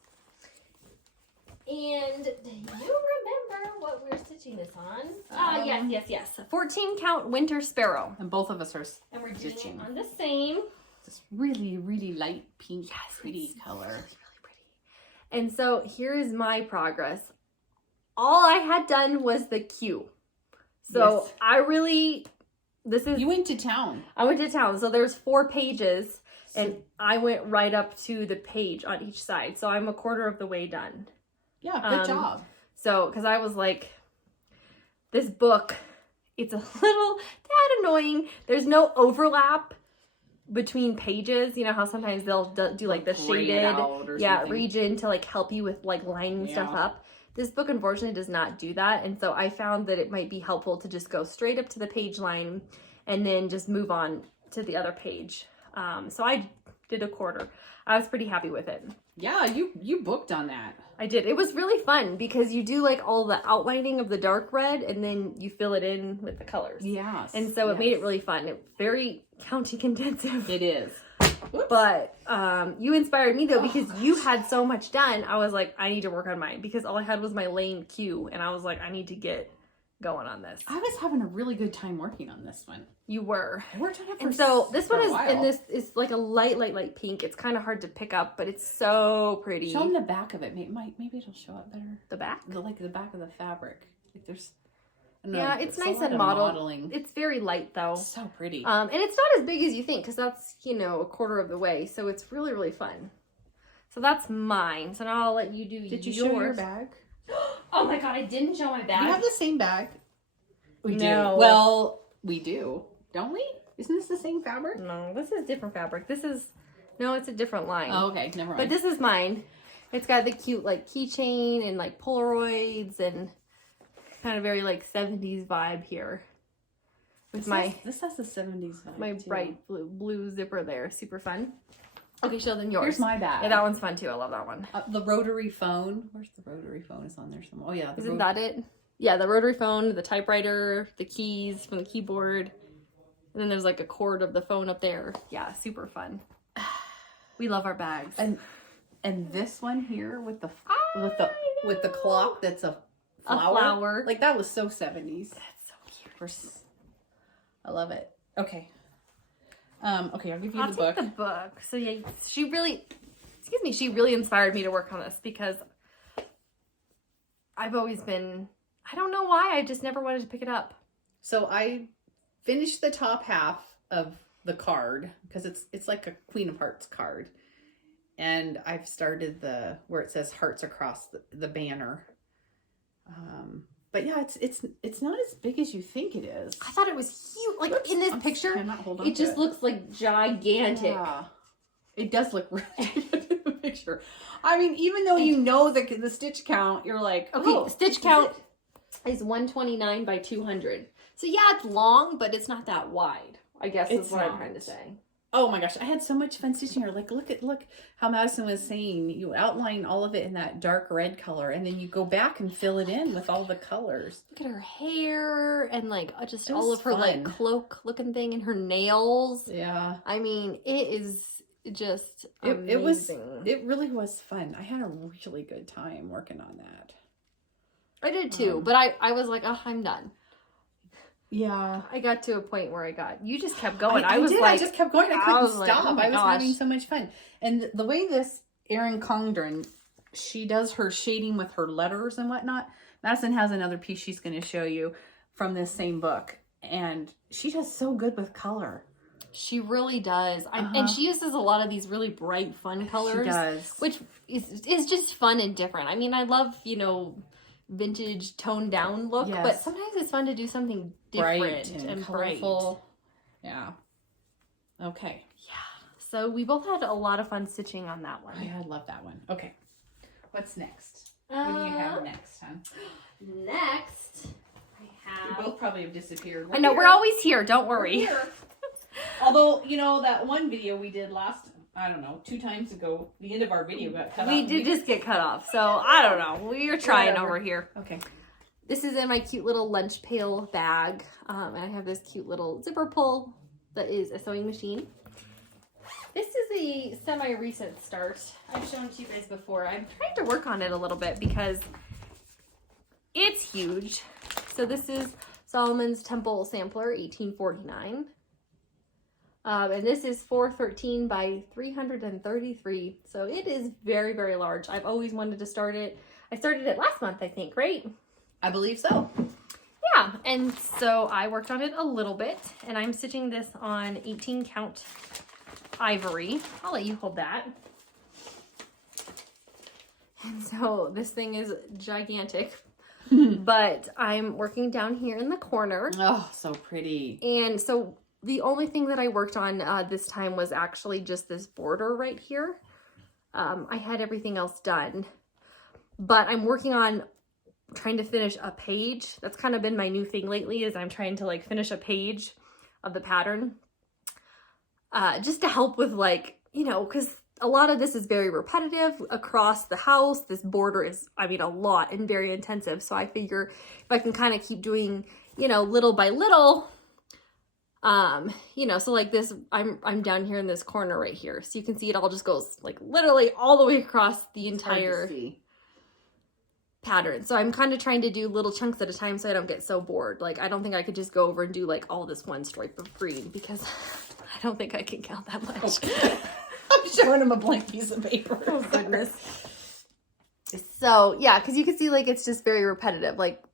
And do you remember what we're stitching this on? Yes. 14 count winter sparrow. And both of us are and we're doing it on the same. This really, really light pink, pretty color. Really, really pretty. And so here is my progress. All I had done was the Q. So you went to town. I went to town. So there's 4 pages. And I went right up to the page on each side. So I'm a quarter of the way done. Yeah, good job. So, because I was like, this book, it's a little that annoying. There's no overlap. between pages. You know how sometimes they'll do like the shaded region to like help you with like lining stuff up. This book unfortunately does not do that, and so I found that it might be helpful to just go straight up to the page line and then just move on to the other page. So I did a quarter. I was pretty happy with it. Yeah, you booked on that. I did. It was really fun because you do like all the outlining of the dark red and then you fill it in with the colors. Yes. And so it made it really fun. It's very counting intensive. It is. Whoops. But you inspired me though because you had so much done. I was like, I need to work on mine because all I had was my lame Q and I was like, I need to get going on this. I was having a really good time working on this one. You were. I worked on it for and so this one is, while. and this is like a light pink. It's kind of hard to pick up, but it's so pretty. Show them the back of it. Maybe it'll show up better. The back? Like the back of the fabric. Like there's. Yeah, it's nice and modeling. It's very light though. It's so pretty. And it's not as big as you think because that's, you know, a quarter of the way. So it's really, really fun. So that's mine. So now I'll let you do yours. Did you show your bag? Oh my god, I didn't show my bag. You have the same bag. We do. No. Well, we do. Don't we? Isn't this the same fabric? No, this is different fabric. This is, no, it's a different line. Oh, okay. Never mind. But this is mine. It's got the cute like keychain and like Polaroids and kind of very like 70s vibe here. With this has the 70s vibe my too. bright blue zipper there. Super fun. Okay, show them yours. Here's my bag. Yeah, that one's fun too. I love that one. The rotary phone. Where's the rotary phone? It's on there somewhere. Oh yeah. Isn't that it? Yeah, the rotary phone, the typewriter, the keys from the keyboard. And then there's like a cord of the phone up there. Yeah, super fun. We love our bags. And this one here with the clock that's a flower. Like that was so 70s. That's so cute. I love it. Okay. Okay, I'll give you I'll the book. take the book. So yeah, she really inspired me to work on this because I've always been, I don't know why, I just never wanted to pick it up. So I finished the top half of the card because it's like a Queen of Hearts card. And I've started where it says hearts across the banner. But yeah, it's not as big as you think it is. I thought it was huge. Like in this picture, it just looks like gigantic. Yeah. It does look really good in the picture. I mean, even though you know the stitch count, you're like, okay, stitch count is 129 by 200. So yeah, it's long, but it's not that wide, I guess is what I'm trying to say. Oh my gosh, I had so much fun stitching her. Like, look how Madison was saying. You outline all of it in that dark red color, and then you go back and fill it in with all the colors. Look at her hair and like just all of her like cloak looking thing and her nails. Yeah. I mean, it is just amazing. It really was fun. I had a really good time working on that. I did too, but I was like, oh, I'm done. Yeah. I got to a point where you just kept going. I just kept going. I couldn't stop. I was having so much fun. And the way this Erin Condren, she does her shading with her letters and whatnot. Madison has another piece she's going to show you from this same book. And she does so good with color. She really does. And she uses a lot of these really bright, fun colors. She does. Which is just fun and different. I mean, I love, vintage toned down look, but sometimes it's fun to do something different and colorful. Bright. Yeah. Okay. Yeah. So we both had a lot of fun stitching on that one. I love that one. Okay. What's next? What do you have next, hon? Next, I have... We both probably have disappeared. I know, we're always here. Don't worry. Although, that one video we did last, I don't know, 2 times ago, the end of our video got cut off. We did just get cut off, so I don't know. We're trying over here. Okay. This is in my cute little lunch pail bag, and I have this cute little zipper pull that is a sewing machine. This is a semi-recent start. I've shown it to you guys before. I'm trying to work on it a little bit because it's huge. So this is Solomon's Temple Sampler, 1849. And this is 413 by 333. So it is very, very large. I've always wanted to start it. I started it last month, I think, right? I believe so. Yeah, and so I worked on it a little bit, and I'm stitching this on 18 count ivory. I'll let you hold that. And so this thing is gigantic, but I'm working down here in the corner. Oh, so pretty. And so the only thing that I worked on this time was actually just this border right here. I had everything else done, but I'm working on trying to finish a page. That's kind of been my new thing lately, is I'm trying to like finish a page of the pattern, just to help with like, you know, because a lot of this is very repetitive across the house. This border is, I mean, a lot and very intensive. So I figure if I can kind of keep doing, you know, little by little, you know, so like this, I'm down here in this corner right here. So you can see it all just goes like literally all the way across the entire pattern. So I'm kind of trying to do little chunks at a time so I don't get so bored. Like, I don't think I could just go over and do like all this one stripe of green, because I don't think I can count that much. Okay. I'm showing him a blank piece of paper. Oh goodness. So yeah, because you can see like it's just very repetitive. Like,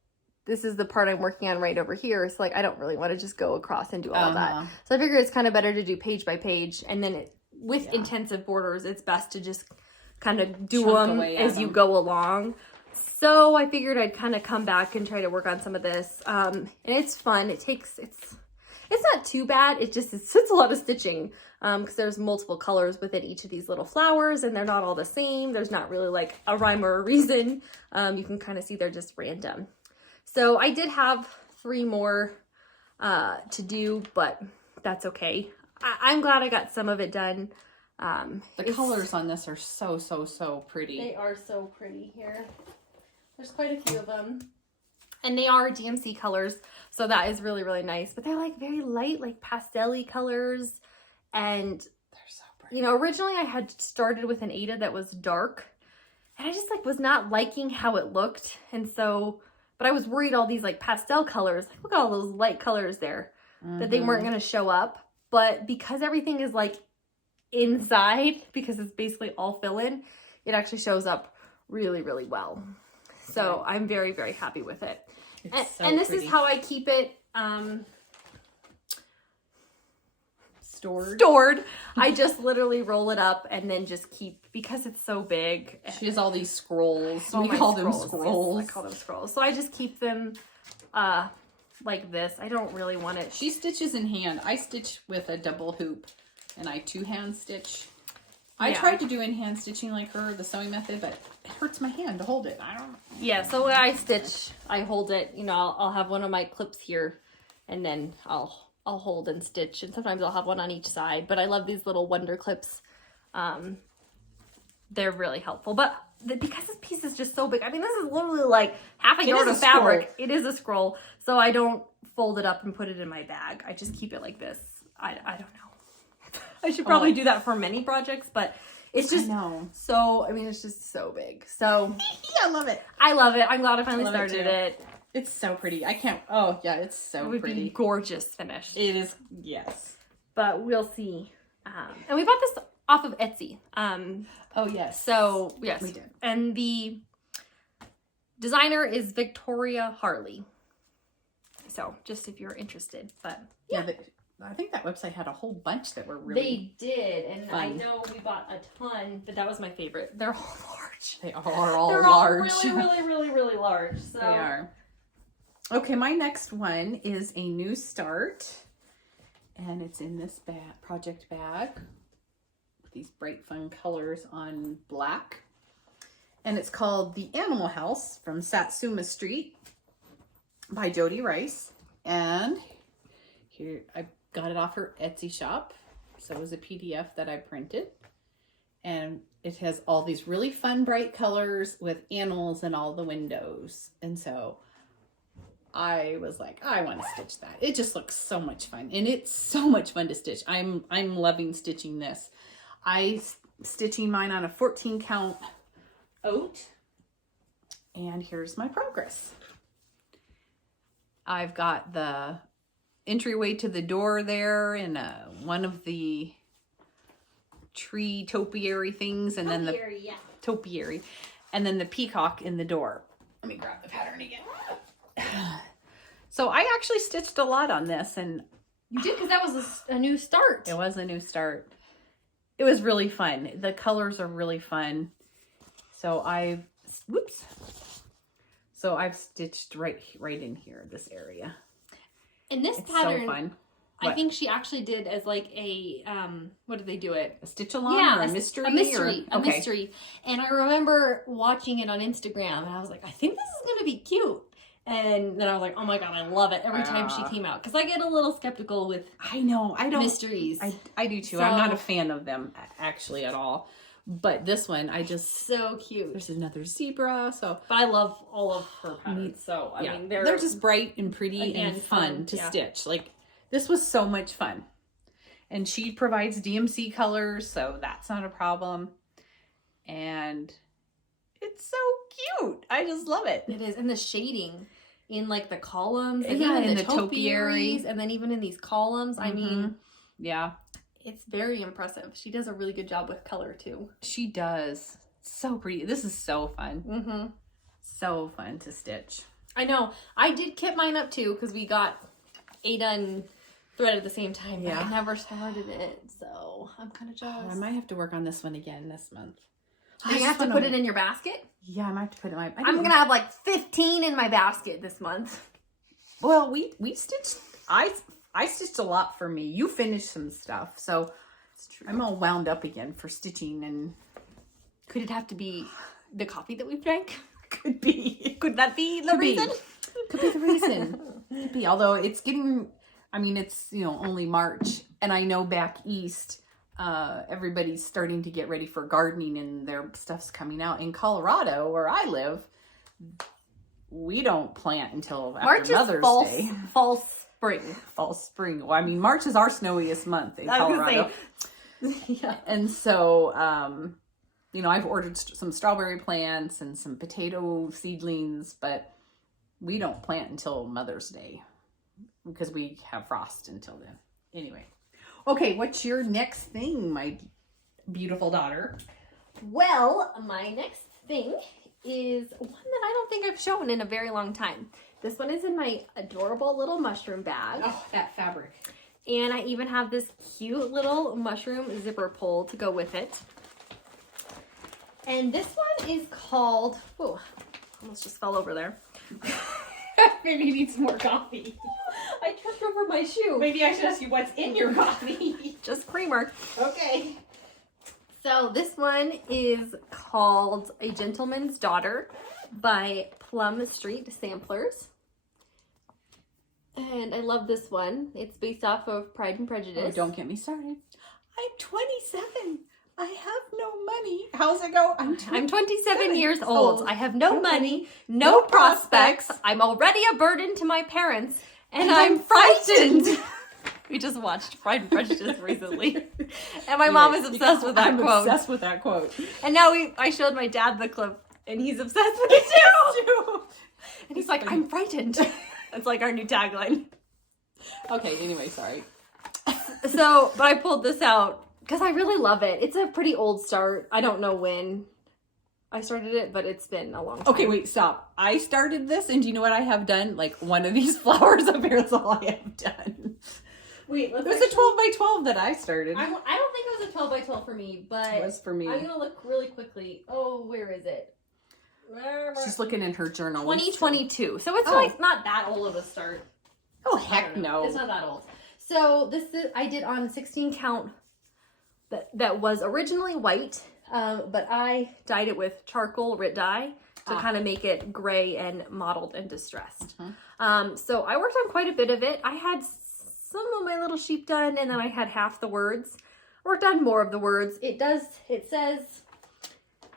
this is the part I'm working on right over here. So like, I don't really want to just go across and do all that. So I figure it's kind of better to do page by page. And then with intensive borders, it's best to just kind of do them as you go along. So I figured I'd kind of come back and try to work on some of this. And it's fun. It's not too bad. It's a lot of stitching, because there's multiple colors within each of these little flowers, and they're not all the same. There's not really like a rhyme or a reason. You can kind of see they're just random. So I did have 3 more to do, but that's okay. I'm glad I got some of it done. The colors on this are so pretty. They are so pretty here. There's quite a few of them. And they are DMC colors, so that is really, really nice. But they're like very light, like pastel-y colors. And they're so pretty. You know, originally I had started with an Ada that was dark, and I just like was not liking how it looked. And so, but I was worried all these like pastel colors, like look at all those light colors there, that they weren't going to show up. But because everything is like inside, because it's basically all fill-in, it actually shows up really, really well. So I'm very, very happy with it. And this is how I keep it stored. I just literally roll it up and then just keep, because it's so big. She has all these scrolls. We call them scrolls. Yes, I call them scrolls. So I just keep them like this. I don't really want it. She stitches in hand. I stitch with a double hoop, and I 2-hand stitch. I tried to do in-hand stitching like her, the sewing method, but it hurts my hand to hold it. I don't know. Yeah, so when I stitch, I hold it, you know, I'll have one of my clips here, and then I'll hold and stitch, and sometimes I'll have one on each side. But I love these little wonder clips. They're really helpful. But because this piece is just so big, I mean, this is literally like half a yard of fabric. It is a scroll. So I don't fold it up and put it in my bag. I just keep it like this. I don't know. I should probably do that for many projects, but it's just so, I mean, it's just so big. So I love it. I love it. I'm glad I finally started it. It's so pretty. I can't, oh yeah, it's so pretty. It would be gorgeous finished. It is, yes. But we'll see. And we bought this off of Etsy. Oh yes. So yes. We did. And the designer is Victoria Harley. So just if you're interested, but yeah, I think that website had a whole bunch that were really They did, and fun. I know we bought a ton, but that was my favorite. They're all large. They are all They're large. All really large. So they are. Okay, my next one is a new start, and it's in this project bag with these bright fun colors on black, and it's called The Animal House from Satsuma Street by Jody Rice. And here I got it off her Etsy shop, so it was a PDF that I printed, and it has all these really fun bright colors with animals in all the windows. And so I was like, I want to stitch that. It just looks so much fun, and it's so much fun to stitch. I'm loving stitching this. Stitching mine on a 14 count oat, and here's my progress. I've got the entryway to the door there, and one of the tree topiary things, and then the topiary, and then the peacock in the door. Let me grab the pattern again. So I actually stitched a lot on this, and you did, because that was a new start. It was a new start. It was really fun. The colors are really fun. So I've stitched right in here, this area. And this it's pattern, so fun. I think she actually did as like a, what did they do it? A stitch along or a mystery? A mystery. And I remember watching it on Instagram and I was like, I think this is going to be cute. And then I was like, oh my God, I love it every time she came out. Because I get a little skeptical with mysteries. I do too. So, I'm not a fan of them actually at all. But this one, I just... So cute. There's another zebra, so... But I love all of her patterns. So, I mean, they're just bright and pretty and fun to stitch. Like, this was so much fun. And she provides DMC colors, so that's not a problem. And it's so cute. I just love it. It is. And the shading in like the columns and even in the topiaries and then even in these columns. I mean, yeah, it's very impressive. She does a really good job with color too. She does. So pretty. This is so fun. So fun to stitch. I know. I did kit mine up too because we got Ada and Thread at the same time. But I never started it, so I'm kind of jealous. I might have to work on this one again this month. Do you have to put it in your basket? Yeah, I might have to put it in my... I'm going to have like 15 in my basket this month. Well, we stitched... I stitched a lot for me. You finished some stuff, so I'm all wound up again for stitching. And could it have to be the coffee that we drank? Could be. Could that be the reason? Could be the reason. Could be. Although it's getting... I mean, it's, only March. And I know back east... everybody's starting to get ready for gardening and their stuff's coming out. In Colorado, where I live, we don't plant until after Mother's Day. Fall spring. Fall spring. Well, I mean, March is our snowiest month in Colorado. Yeah. And so, I've ordered some strawberry plants and some potato seedlings, but we don't plant until Mother's Day because we have frost until then. Anyway. Okay, what's your next thing, my beautiful daughter? Well, my next thing is one that I don't think I've shown in a very long time. This one is in my adorable little mushroom bag. Oh, that fabric. And I even have this cute little mushroom zipper pull to go with it. And this one is called... Oh, almost just fell over there. Maybe you need some more coffee. I tripped over my shoe. Maybe I should ask you what's in your coffee. Just creamer. Okay. So this one is called A Gentleman's Daughter by Plum Street Samplers. And I love this one. It's based off of Pride and Prejudice. Oh, don't get me started. I'm 27. I have no money. How's it go? I'm 27 years old. I have no money, no prospects. I'm already a burden to my parents, and I'm frightened. We just watched Pride and Prejudice recently, and my mom is obsessed with that quote. I'm obsessed with that quote. And now I showed my dad the clip, and he's obsessed with it too. And he's like, I'm frightened. That's like our new tagline. Okay, anyway, sorry. So, but I pulled this out because I really love it. It's a pretty old start. I don't know when I started it, but it's been a long time. Okay, wait, stop. I started this, and do you know what I have done? Like, one of these flowers up here is all I have done. Wait, it was a 12 by 12 that I started. I don't think it was a 12 by 12 for me, but it was for me. I'm going to look really quickly. Oh, where is it? She's looking in her journal. 2022. So it's like not that old of a start. Oh, heck no. It's not that old. So this is, I did on 16 count that was originally white, but I dyed it with charcoal Rit dye to kind of make it gray and mottled and distressed. So I worked on quite a bit of it. I had some of my little sheep done, and then I had half the words. I worked on more of the words. It says,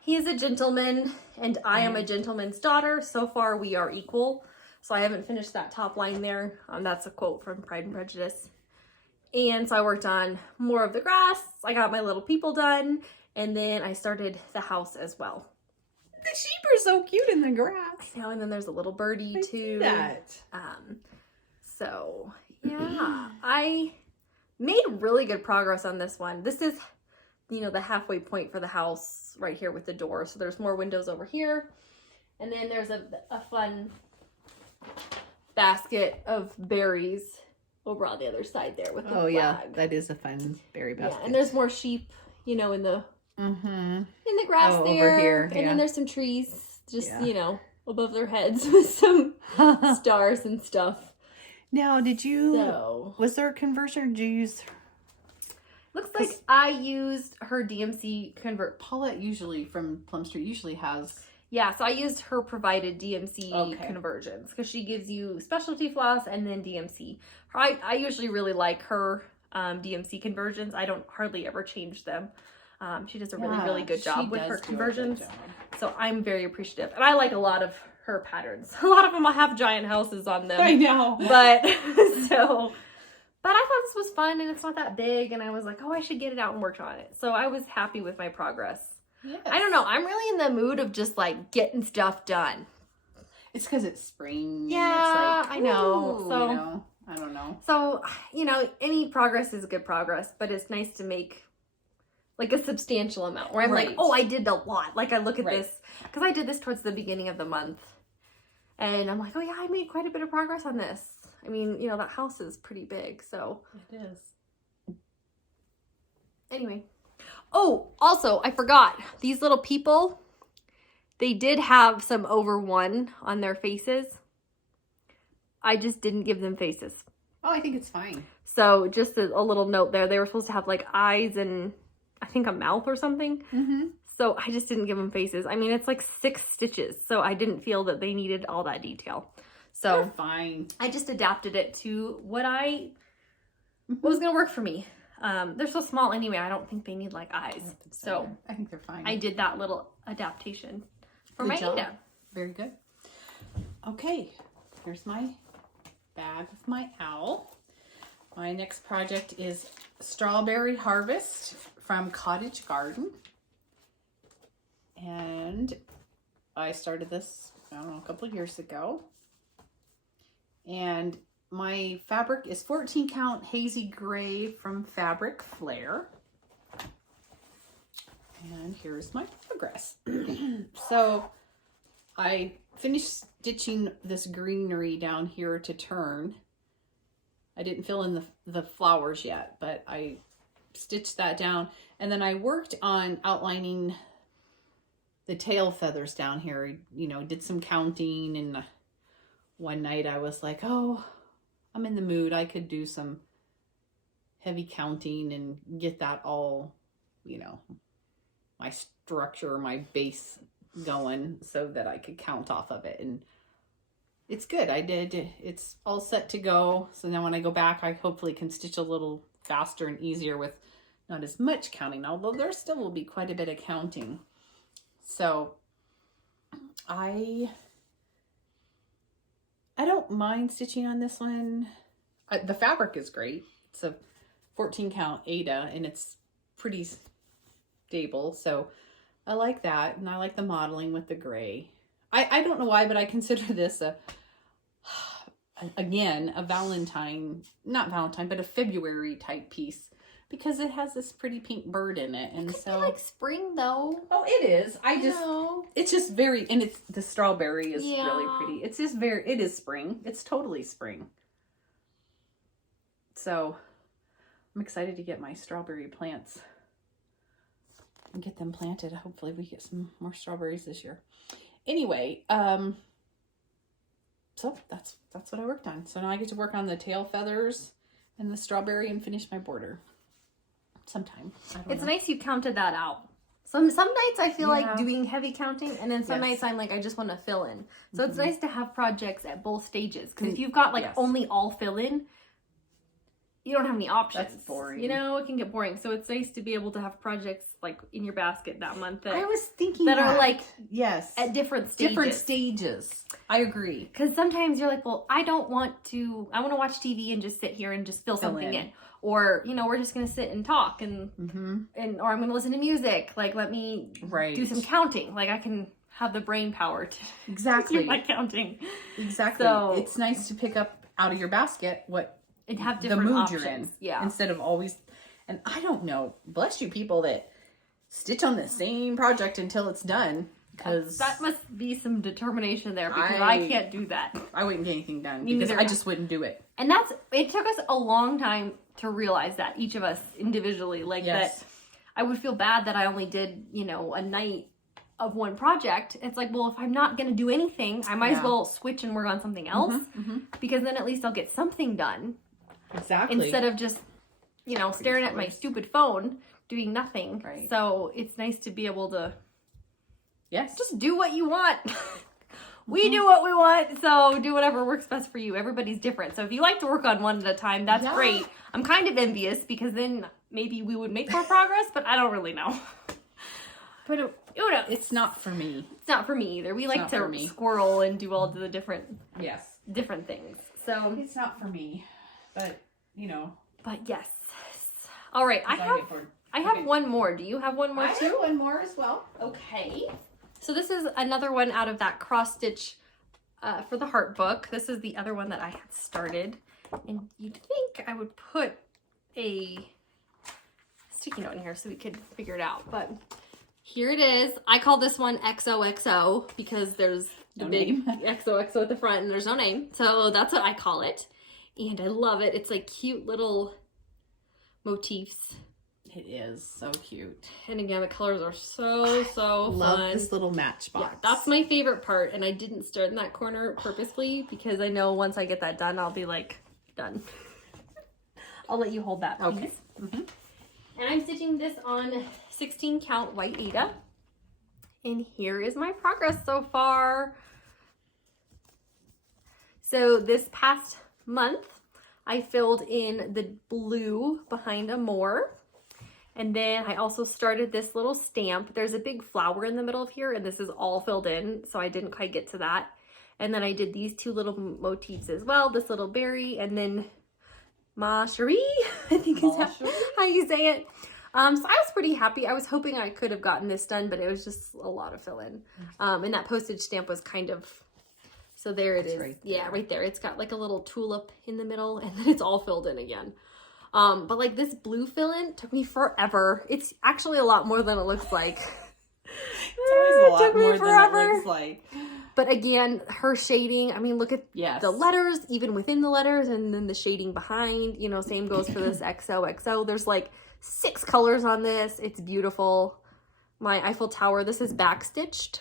he is a gentleman, and I am a gentleman's daughter. So far, we are equal. So I haven't finished that top line there. That's a quote from Pride and Prejudice. And so I worked on more of the grass. I got my little people done. And then I started the house as well. The sheep are so cute in the grass. I know, and then there's a little birdie too. See that. So yeah, I made really good progress on this one. This is, the halfway point for the house right here with the door. So there's more windows over here. And then there's a fun basket of berries over on the other side there with the flag. Yeah, that is a fun berry basket. Yeah, and there's more sheep, in the grass there. Over here. And then there's some trees just, above their heads with some stars and stuff. Now, So was there a conversion or did you use... looks like I used her DMC convert. Paulette usually from Plum Street usually has... Yeah, so I used her provided DMC conversions because she gives you specialty floss and then DMC. I usually really like her DMC conversions. I don't hardly ever change them. She does a really good job with her conversions. So I'm very appreciative. And I like a lot of her patterns. A lot of them have giant houses on them. I know. But but I thought this was fun and it's not that big. And I was like, oh, I should get it out and work on it. So I was happy with my progress. Yes. I don't know. I'm really in the mood of just like getting stuff done. It's because it's spring. Yeah, it's like, I know. So, you know, I don't know. So, you know, any progress is good progress, but it's nice to make like a substantial amount where I'm like, oh, I did a lot. Like I look at this because I did this towards the beginning of the month and I'm like, oh yeah, I made quite a bit of progress on this. I mean, you know, that house is pretty big. So it is. Anyway. Oh, also, I forgot. These little people, they did have some over one on their faces. I just didn't give them faces. Oh, I think it's fine. So just a little note there. They were supposed to have like eyes and I think a mouth or something. Mm-hmm. So I just didn't give them faces. I mean, it's like 6 stitches. So I didn't feel that they needed all that detail. So they're fine. I just adapted it to what was going to work for me. They're so small anyway, I don't think they need like eyes. So I think they're fine. I did that little adaptation for my Ada. Very good. Okay, here's my bag with my owl. My next project is Strawberry Harvest from Cottage Garden. And I started this, I don't know, a couple of years ago. And my fabric is 14 count hazy gray from Fabric Flair. And here's my progress. So I finished stitching this greenery down here to turn. I didn't fill in the flowers yet, but I stitched that down. And then I worked on outlining the tail feathers down here. You know, did some counting, and one night I was like, oh, I'm in the mood. I could do some heavy counting and get that all, you know, my structure, my base going so that I could count off of it. And it's good. I did. It's all set to go. So now when I go back, I hopefully can stitch a little faster and easier with not as much counting, although there still will be quite a bit of counting. So I don't mind stitching on this one. The fabric is great. It's a 14 count Ada and it's pretty stable. So I like that. And I like the modeling with the gray. I don't know why, but I consider this again, a not Valentine, but a February type piece because it has this pretty pink bird in it. And so like spring though. Oh, it is. It's just very, and it's the strawberry is really pretty. It's just it is spring. It's totally spring. So I'm excited to get my strawberry plants and get them planted. Hopefully we get some more strawberries this year. Anyway, so that's what I worked on. So now I get to work on the tail feathers and the strawberry and finish my border sometime. It's nice you counted that out. Some nights I feel like doing heavy counting, and then some nights I'm like, I just want to fill in. So it's nice to have projects at both stages, because if you've got like only all fill in, you don't have any options. That's boring. You know, it can get boring. So it's nice to be able to have projects like in your basket that month that I was thinking that are like at different stages. I agree. Because sometimes you're like, well, I want to watch TV and just sit here and just fill something in. Or, you know, we're just going to sit and talk and or I'm going to listen to music. Like, let me do some counting. Like, I can have the brain power to do my counting. Exactly. So it's nice to pick up out of your basket what and have different mood options. You're in. Yeah. Instead of always, and I don't know, bless you people that stitch on the same project until it's done. Because that must be some determination there, because I can't do that. I wouldn't get anything done because I just wouldn't do it. And it took us a long time to realize that, each of us individually, that I would feel bad that I only did, you know, a night of one project. It's like, well, if I'm not going to do anything, I might as well switch and work on something else because then at least I'll get something done. Exactly. Instead of just, you know, staring at my stupid phone doing nothing. Right. So it's nice to be able to just do what you want. We do what we want, so do whatever works best for you. Everybody's different. So if you like to work on one at a time, that's great. I'm kind of envious because then maybe we would make more progress, but I don't really know. But who knows? It's not for me. It's not for me either. We like to squirrel and do all the different things. So it's not for me, but you know. But yes. All right, I have one more. Do you have one more too? I have one more as well. Okay. So this is another one out of that cross stitch for the heart book. This is the other one that I had started. And you'd think I would put a sticky note in here so we could figure it out. But here it is. I call this one XOXO because there's the big XOXO at the front and there's no name. So that's what I call it. And I love it. It's like cute little motifs. It is so cute. And again, the colors are so fun. Love this little matchbox. Yeah, that's my favorite part. And I didn't start in that corner purposely because I know once I get that done, I'll be like, done. I'll let you hold that piece. Okay. And I'm stitching this on 16 count white Aida. And here is my progress so far. So this past month, I filled in the blue behind a more. And then I also started this little stamp. There's a big flower in the middle of here, and this is all filled in, so I didn't quite get to that. And then I did these two little motifs as well, this little berry, and then Marshmallow, I think is how you say it. So I was pretty happy. I was hoping I could have gotten this done, but it was just a lot of fill-in. And that postage stamp was kind of, so there it is. Right there. Yeah, right there. It's got like a little tulip in the middle, and then it's all filled in again. But like this blue fill-in took me forever. It's actually a lot more than it looks like. It's always a lot more than it looks like. But again, her shading, I mean, look at the letters, even within the letters, and then the shading behind, you know, same goes for this XOXO. There's like 6 colors on this. It's beautiful. My Eiffel Tower, this is backstitched.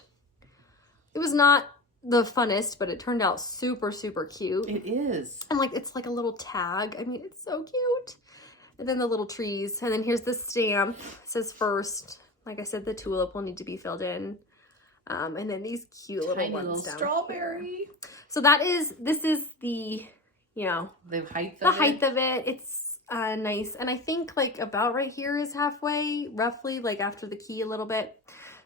It was not the funnest, but it turned out super cute. It is. And like it's like a little tag. I mean, it's so cute. And then the little trees, and then here's the stamp. It says first. Like I said, the tulip will need to be filled in. And then these cute little tiny ones little down strawberry here. So this is the, you know, the height of it. It's nice, and I think like about right here is halfway, roughly, like after the key a little bit.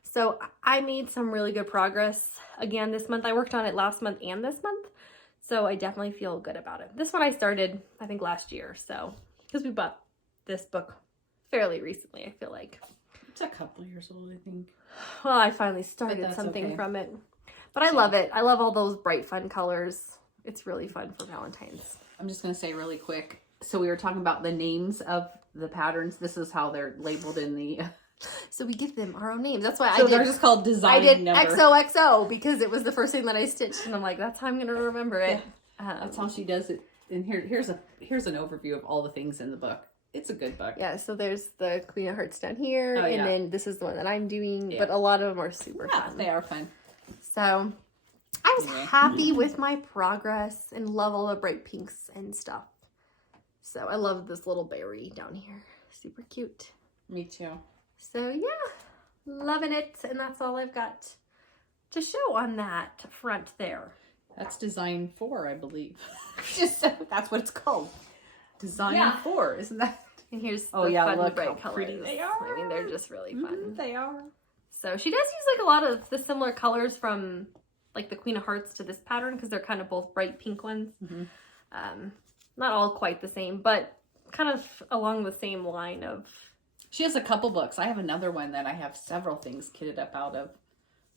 So I made some really good progress again this month. I worked on it last month and this month. So I definitely feel good about it. This one I started, I think, last year. So, because we bought this book fairly recently, I feel like. It's a couple years old, I think. Well, I finally started something from it. But I love it. I love all those bright, fun colors. It's really fun for Valentine's. I'm just going to say really quick. So we were talking about the names of the patterns. This is how they're labeled in the... So we give them our own names. That's why they're just called design I did number. XOXO because it was the first thing that I stitched, and I'm like, that's how I'm gonna remember it. Yeah. That's how she does it. And here's an overview of all the things in the book. It's a good book. Yeah. So there's the Queen of Hearts down here, and then this is the one that I'm doing. Yeah. But a lot of them are super fun. They are fun. So I was happy with my progress and love all the bright pinks and stuff. So I love this little berry down here. Super cute. Me too. So yeah, loving it, and that's all I've got to show on that front there. That's design 4, I believe. That's what it's called. Design 4, isn't that? And here's the fun look bright how colors. pretty they are. I mean, they're just really fun. They are. So she does use like a lot of the similar colors from like the Queen of Hearts to this pattern because they're kind of both bright pink ones. Not all quite the same, but kind of along the same line of. She has a couple books. I have another one that I have several things kitted up out of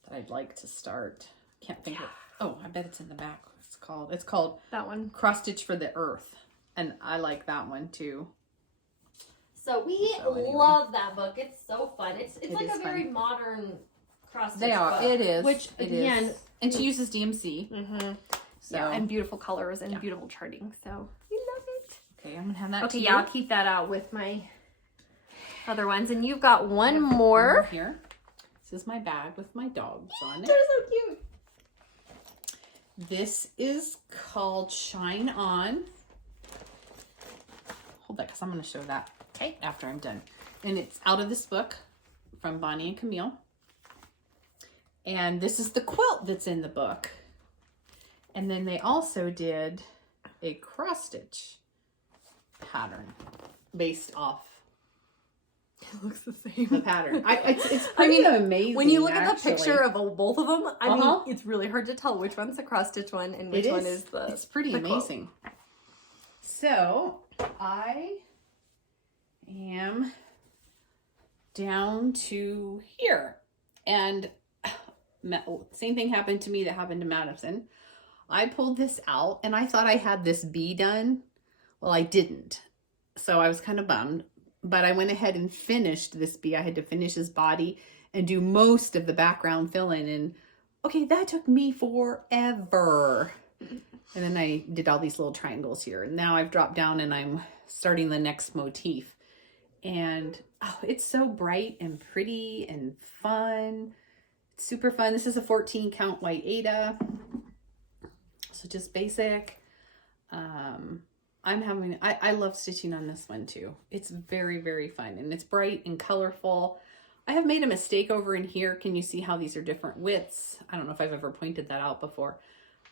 that I'd like to start. Can't think of. Oh, I bet it's in the back. It's called that one. Cross Stitch for the Earth, and I like that one too. So we love that book. It's so fun. It's like a very modern cross stitch book. It is. Which again, and she uses DMC. So and beautiful colors and beautiful charting. So we love it. Okay, I'm gonna have that. Okay, I'll keep that out with my other ones, and you've got one more here. This is my bag with my dogs on it. They're so cute. This is called Shine On. Hold that, because I'm going to show that after I'm done. And it's out of this book from Bonnie and Camille. And this is the quilt that's in the book. And then they also did a cross stitch pattern based off. It looks the same. The pattern. It's pretty amazing. When you look at the actually. picture of both of them, I mean, it's really hard to tell which one's the cross stitch one and which one is the. It's pretty amazing. So I am down to here, and same thing happened to me that happened to Madison. I pulled this out and I thought I had this bee done. Well, I didn't. So I was kind of bummed, but I went ahead and finished this bee. I had to finish his body and do most of the background fill-in. And okay, that took me forever. And then I did all these little triangles here. And now I've dropped down and I'm starting the next motif. And oh, it's so bright and pretty and fun. It's super fun. This is a 14 count white Aida. So just basic. I love stitching on this one too. It's very, very fun and it's bright and colorful. I have made a mistake over in here. Can you see how these are different widths? I don't know if I've ever pointed that out before,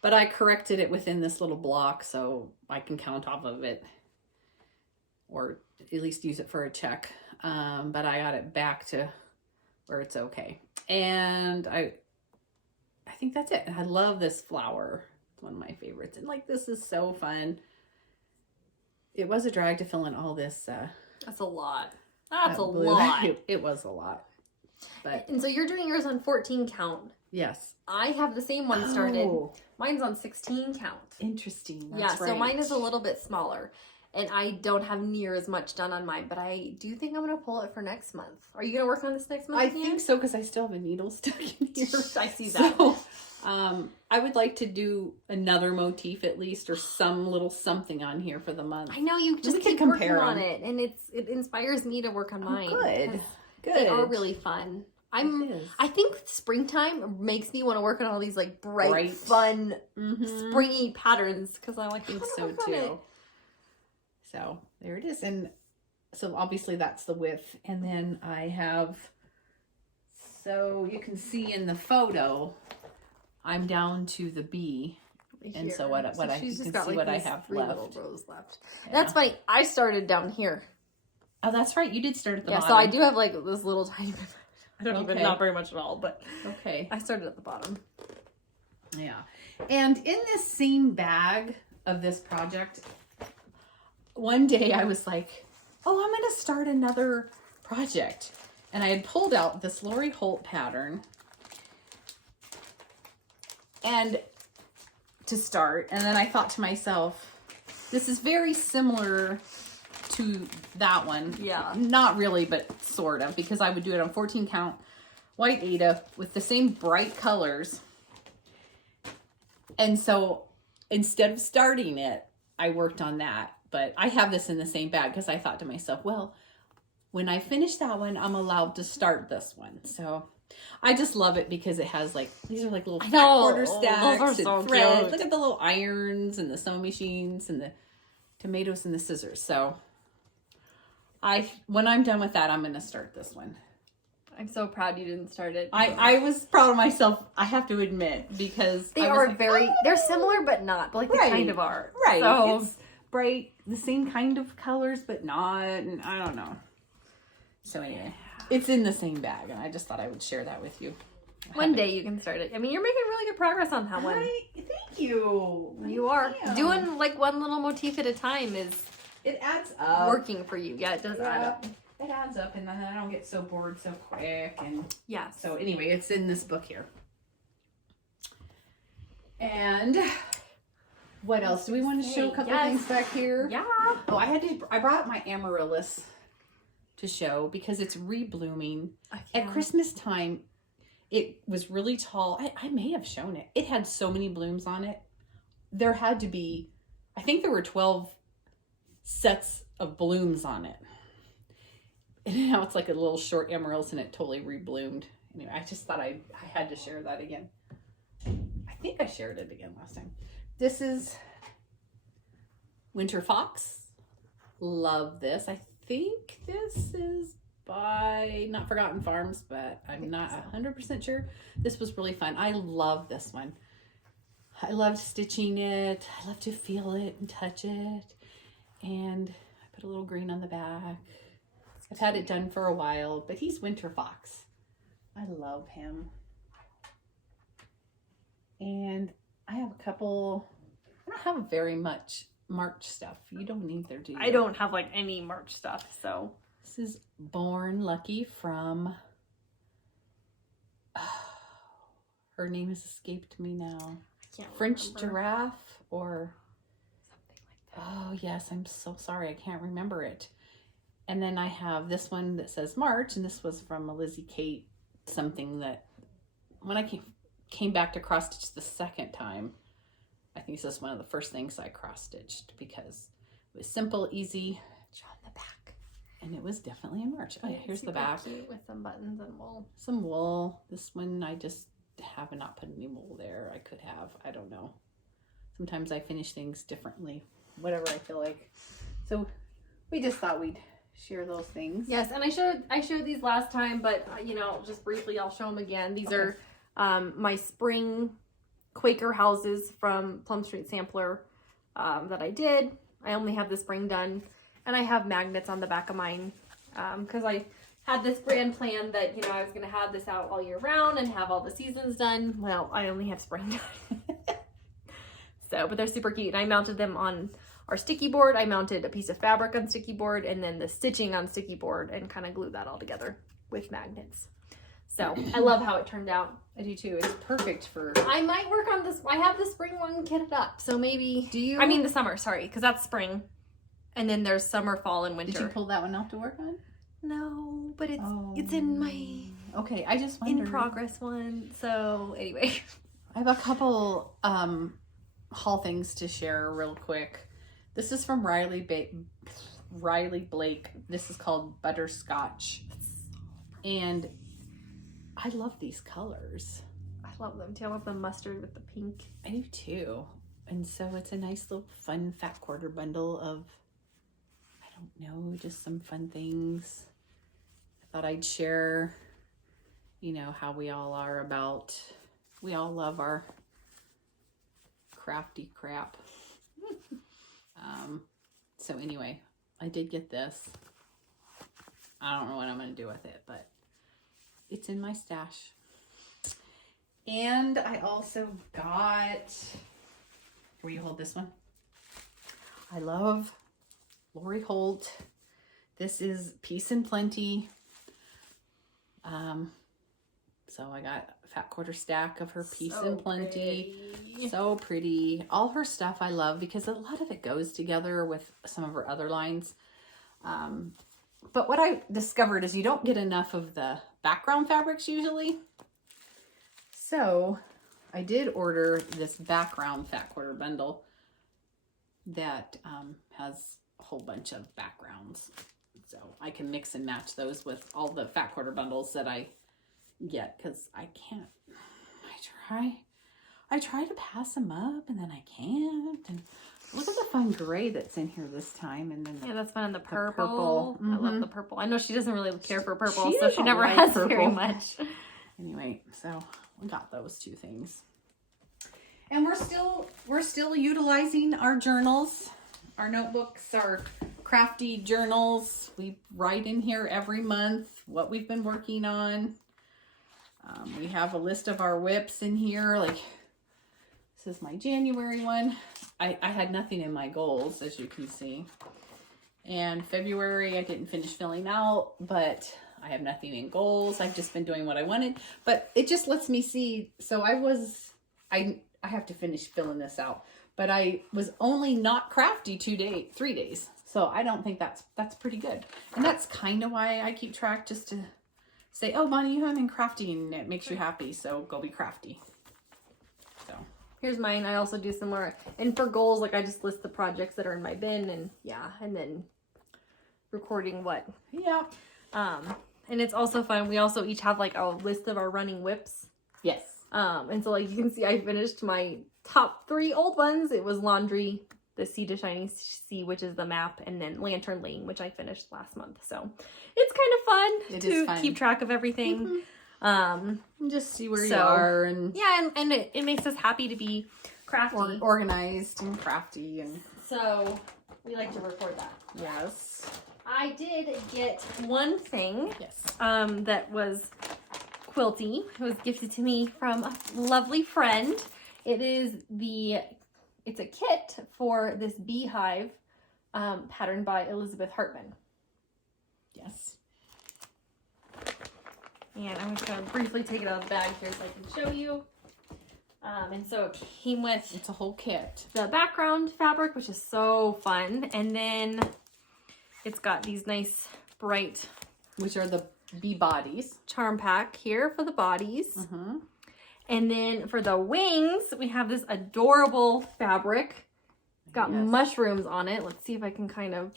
but I corrected it within this little block so I can count off of it or at least use it for a check. But I got it back to where it's okay. And I think that's it. I love this flower. It's one of my favorites. And like, this is so fun. It was a drag to fill in all this. That's a lot. That's a lot. It was a lot. But and so you're doing yours on 14 count. Yes. I have the same one started. Mine's on 16 count. Interesting. That's right. So mine is a little bit smaller. And I don't have near as much done on mine, but I do think I'm going to pull it for next month. Are you going to work on this next month? I think so, because I still have a needle stuck in here. I see that. So, I would like to do another motif at least, or some little something on here for the month. I know, you just keep working on it, and it inspires me to work on mine. Good. They are really fun. I think springtime makes me want to work on all these like bright. fun, springy patterns, because I like to so too. So there it is. And so obviously that's the width. And then I have, so you can see in the photo, I'm down to the B. And so what you can see what I have left. Rows left. Yeah. That's funny. I started down here. Oh, that's right. You did start at the bottom. Yeah, so I do have like this little tiny bit. I don't even, not very much at all, but okay. I started at the bottom. Yeah. And in this same bag of this project, one day I was like, oh, I'm going to start another project. And I had pulled out this Lori Holt pattern and to start. And then I thought to myself, this is very similar to that one. Yeah. Not really, but sort of, because I would do it on 14 count white Aida with the same bright colors. And so instead of starting it, I worked on that. But I have this in the same bag because I thought to myself, well, when I finish that one, I'm allowed to start this one. So I just love it because it has like, these are like little fat quarter stacks those are so and threads. cute. Look at the little irons and the sewing machines and the tomatoes and the scissors. So when I'm done with that, I'm going to start this one. I'm so proud you didn't start it. I was proud of myself, I have to admit, because they are like, they're similar but not, but like they kind of are. Right. So it's bright, the same kind of colors, but not, and I don't know. So anyway, it's in the same bag, and I just thought I would share that with you. One day you can start it. I mean, you're making really good progress on that one. Thank you. You are. Doing like one little motif at a time it adds up. Working for you. Yeah, it does add up. It adds up, and then I don't get so bored so quick. And yeah. So anyway, it's in this book here. And what else? Do we want to show a couple things back here? Yeah. Oh, I brought my amaryllis to show because it's reblooming. At Christmas time, it was really tall. I may have shown it. It had so many blooms on it. There had to be, I think there were 12 sets of blooms on it. And now it's like a little short amaryllis and it totally rebloomed. anyway, I just thought I had to share that again. I think I shared it again last time. This is Winter Fox. Love this. I think this is by Not Forgotten Farms, but I'm not 100% sure. This was really fun. I love this one. I love stitching it. I love to feel it and touch it. And I put a little green on the back. I've had it done for a while, but he's Winter Fox. I love him. And I have a couple, I don't have very much March stuff. You don't either, do you? I don't have like any March stuff, so. This is Born Lucky from, her name has escaped me now. French Giraffe or something like that. Oh yes, I'm so sorry, I can't remember it. And then I have this one that says March, and this was from a Lizzie Kate, something that when I came back to cross stitch the second time, I think this is one of the first things I cross stitched because it was simple, easy. Show on the back. And it was definitely in March. Oh yeah, here's the back. Cute with some buttons and wool. Some wool. This one I just have not put any wool there. I could have. I don't know. Sometimes I finish things differently. Whatever I feel like. So we just thought we'd share those things. Yes, and I showed these last time, but you know, just briefly I'll show them again. These are my spring Quaker houses from Plum Street Sampler that I did. I only have the spring done, and I have magnets on the back of mine because I had this grand plan that, you know, I was going to have this out all year round and have all the seasons done. Well, I only have spring done. So, but they're super cute. And I mounted them on our sticky board. I mounted a piece of fabric on sticky board and then the stitching on sticky board and kind of glued that all together with magnets. So I love how it turned out. I do too. It's perfect for... I might work on this. I have the spring one kitted up. So maybe... Do you... I mean the summer, sorry, because that's spring. And then there's summer, fall, and winter. Did you pull that one out to work on? No, but it's in my... Okay, I just wondered. In progress one. So anyway. I have a couple haul things to share real quick. This is from Riley Blake. This is called Butterscotch. And I love these colors. I love them too. I love the mustard with the pink. I do too. And so it's a nice little fun fat quarter bundle of, I don't know, just some fun things. I thought I'd share, you know, how we all are about, we all love our crafty crap. So anyway, I did get this. I don't know what I'm going to do with it, but it's in my stash. And I also got, will you hold this one? I love Lori Holt. This is Peace and Plenty. So I got a fat quarter stack of her Peace and Plenty. Pretty. So pretty. All her stuff I love because a lot of it goes together with some of her other lines. But what I discovered is you don't get enough of the background fabrics usually. So I did order this background fat quarter bundle that has a whole bunch of backgrounds. So I can mix and match those with all the fat quarter bundles that I get because I can't. I try to pass them up and then I can't. And look at the fun gray that's in here this time. And then yeah, that's fun. The purple. Mm-hmm. I love the purple. I know she doesn't really care for purple, She so she don't never like has purple. very much. Anyway, so we got those two things. And we're still utilizing our journals, our notebooks, our crafty journals. We write in here every month what we've been working on. We have a list of our whips in here. Like, this is my January one. I had nothing in my goals, as you can see. And February, I didn't finish filling out, but I have nothing in goals. I've just been doing what I wanted, but it just lets me see. So I have to finish filling this out, but I was only not crafty 3 days. So I don't think that's pretty good. And that's kind of why I keep track, just to say, oh, Bonnie, you haven't been crafty and it makes you happy. So go be crafty. So Here's mine. I also do similar. And for goals, like I just list the projects that are in my bin and yeah, and then recording what. yeah. And it's also fun. We also each have like a list of our running whips. Yes. And so like you can see I finished my top 3 old ones. It was laundry, the Sea to Shining Sea, which is the map, and then Lantern Lane, which I finished last month. So it's kind of fun to keep track of everything. And just see where you are, and yeah, and it makes us happy to be crafty, organized and crafty, and so we like to record that. Yes. I did get one thing. Yes. That was quilty. It was gifted to me from a lovely friend. It's a kit for this beehive pattern by Elizabeth Hartman. Yes. And I'm just going to briefly take it out of the bag here so I can show you. And so it came with... It's a whole kit. The background fabric, which is so fun. And then it's got these nice bright... Which are the bee bodies. Charm pack here for the bodies. Mm-hmm. And then for the wings, we have this adorable fabric. It's got mushrooms on it. Let's see if I can kind of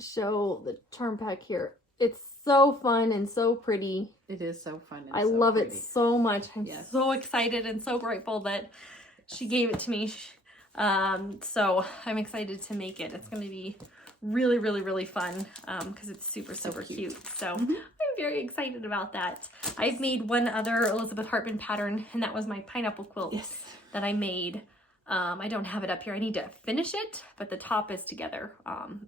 show the charm pack here. It's so fun and so pretty. It is so fun. And I so love pretty. it so much. I'm so excited and so grateful that she gave it to me. So I'm excited to make it. It's going to be really, really, really fun because it's super, super cute. So I'm very excited about that. I've made one other Elizabeth Hartman pattern, and that was my pineapple quilt that I made. I don't have it up here. I need to finish it, but the top is together.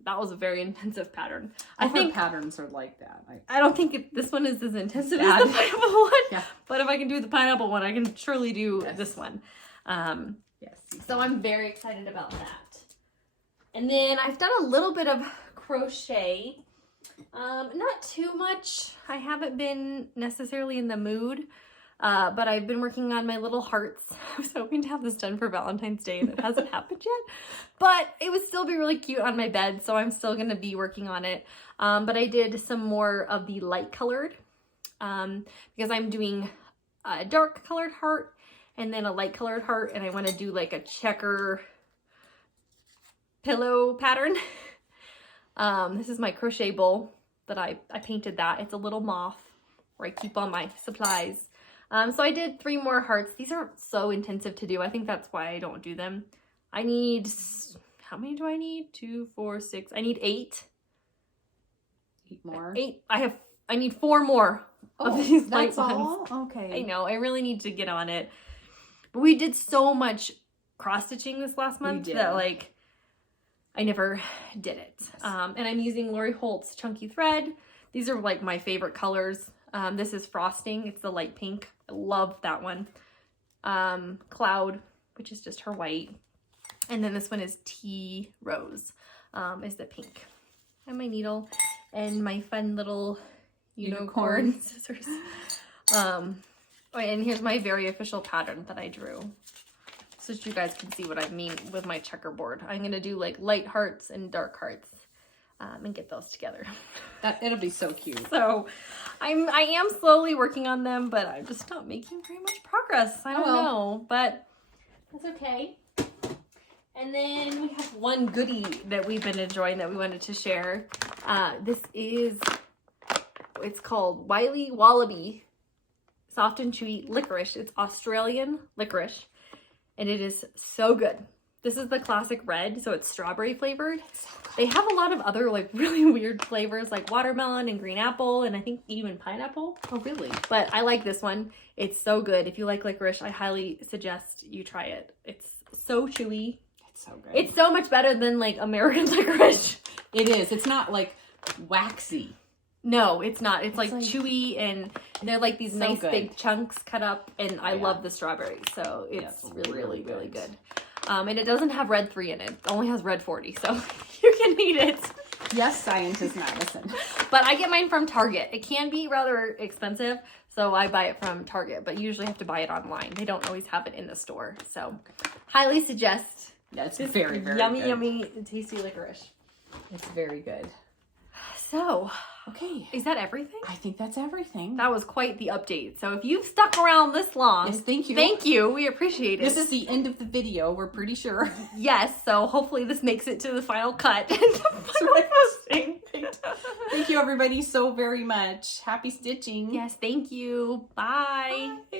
That was a very intensive pattern. I think patterns are like that. I don't think this one is as intensive as the pineapple one. Yeah. But if I can do the pineapple one, I can surely do this one. Yes. So I'm very excited about that. And then I've done a little bit of crochet. Not too much. I haven't been necessarily in the mood. But I've been working on my little hearts. I was hoping to have this done for Valentine's Day, and it hasn't happened yet. But it would still be really cute on my bed, so I'm still going to be working on it. But I did some more of the light colored because I'm doing a dark colored heart and then a light colored heart, and I want to do like a checker pillow pattern. This is my crochet bowl that I painted that. It's a little moth where I keep all my supplies. So I did 3 more hearts. These are so intensive to do. I think that's why I don't do them. I need, how many do I need? 2, 4, 6. I need 8. 8 more? 8. I need 4 more of these light that's ones. all? Okay. I know. I really need to get on it. But we did so much cross stitching this last month that like I never did it. And I'm using Lori Holt's chunky thread. These are like my favorite colors. This is Frosting. It's the light pink. I love that one. Cloud, which is just her white. And then this one is Tea Rose, is the pink. And my needle and my fun little unicorn scissors. And here's my very official pattern that I drew, so that you guys can see what I mean with my checkerboard. I'm going to do like light hearts and dark hearts. And get those together. It'll be so cute. So I am slowly working on them, but I'm just not making very much progress. I don't know, but that's okay. And then we have one goodie that we've been enjoying that we wanted to share. It's called Wiley Wallaby Soft and Chewy Licorice. It's Australian licorice, and it is so good. This is the classic red, so it's strawberry flavored. They have a lot of other like really weird flavors like watermelon and green apple, and I think even pineapple. Oh, really? But I like this one. It's so good. If you like licorice, I highly suggest you try it. It's so chewy. It's so good. It's so much better than like American licorice. It is. It's not like waxy. No, it's not. It's like chewy, and they're like these nice good. big chunks cut up, and I love the strawberries, so it's really good. And it doesn't have red 3 in it. It only has red 40, so you can eat it. Yes, Scientist Madison. But I get mine from Target. It can be rather expensive, so I buy it from Target, but usually have to buy it online. They don't always have it in the store, so highly suggest. That's very, very yummy, good. yummy, tasty licorice. It's very good. So, okay. Is that everything? I think that's everything. That was quite the update. So if you've stuck around this long, yes, thank you. Thank you. We appreciate it. This is the end of the video, we're pretty sure. Yes, so hopefully this makes it to the final cut and the final posting. Thank you everybody so very much. Happy stitching. Yes, thank you. Bye. Bye.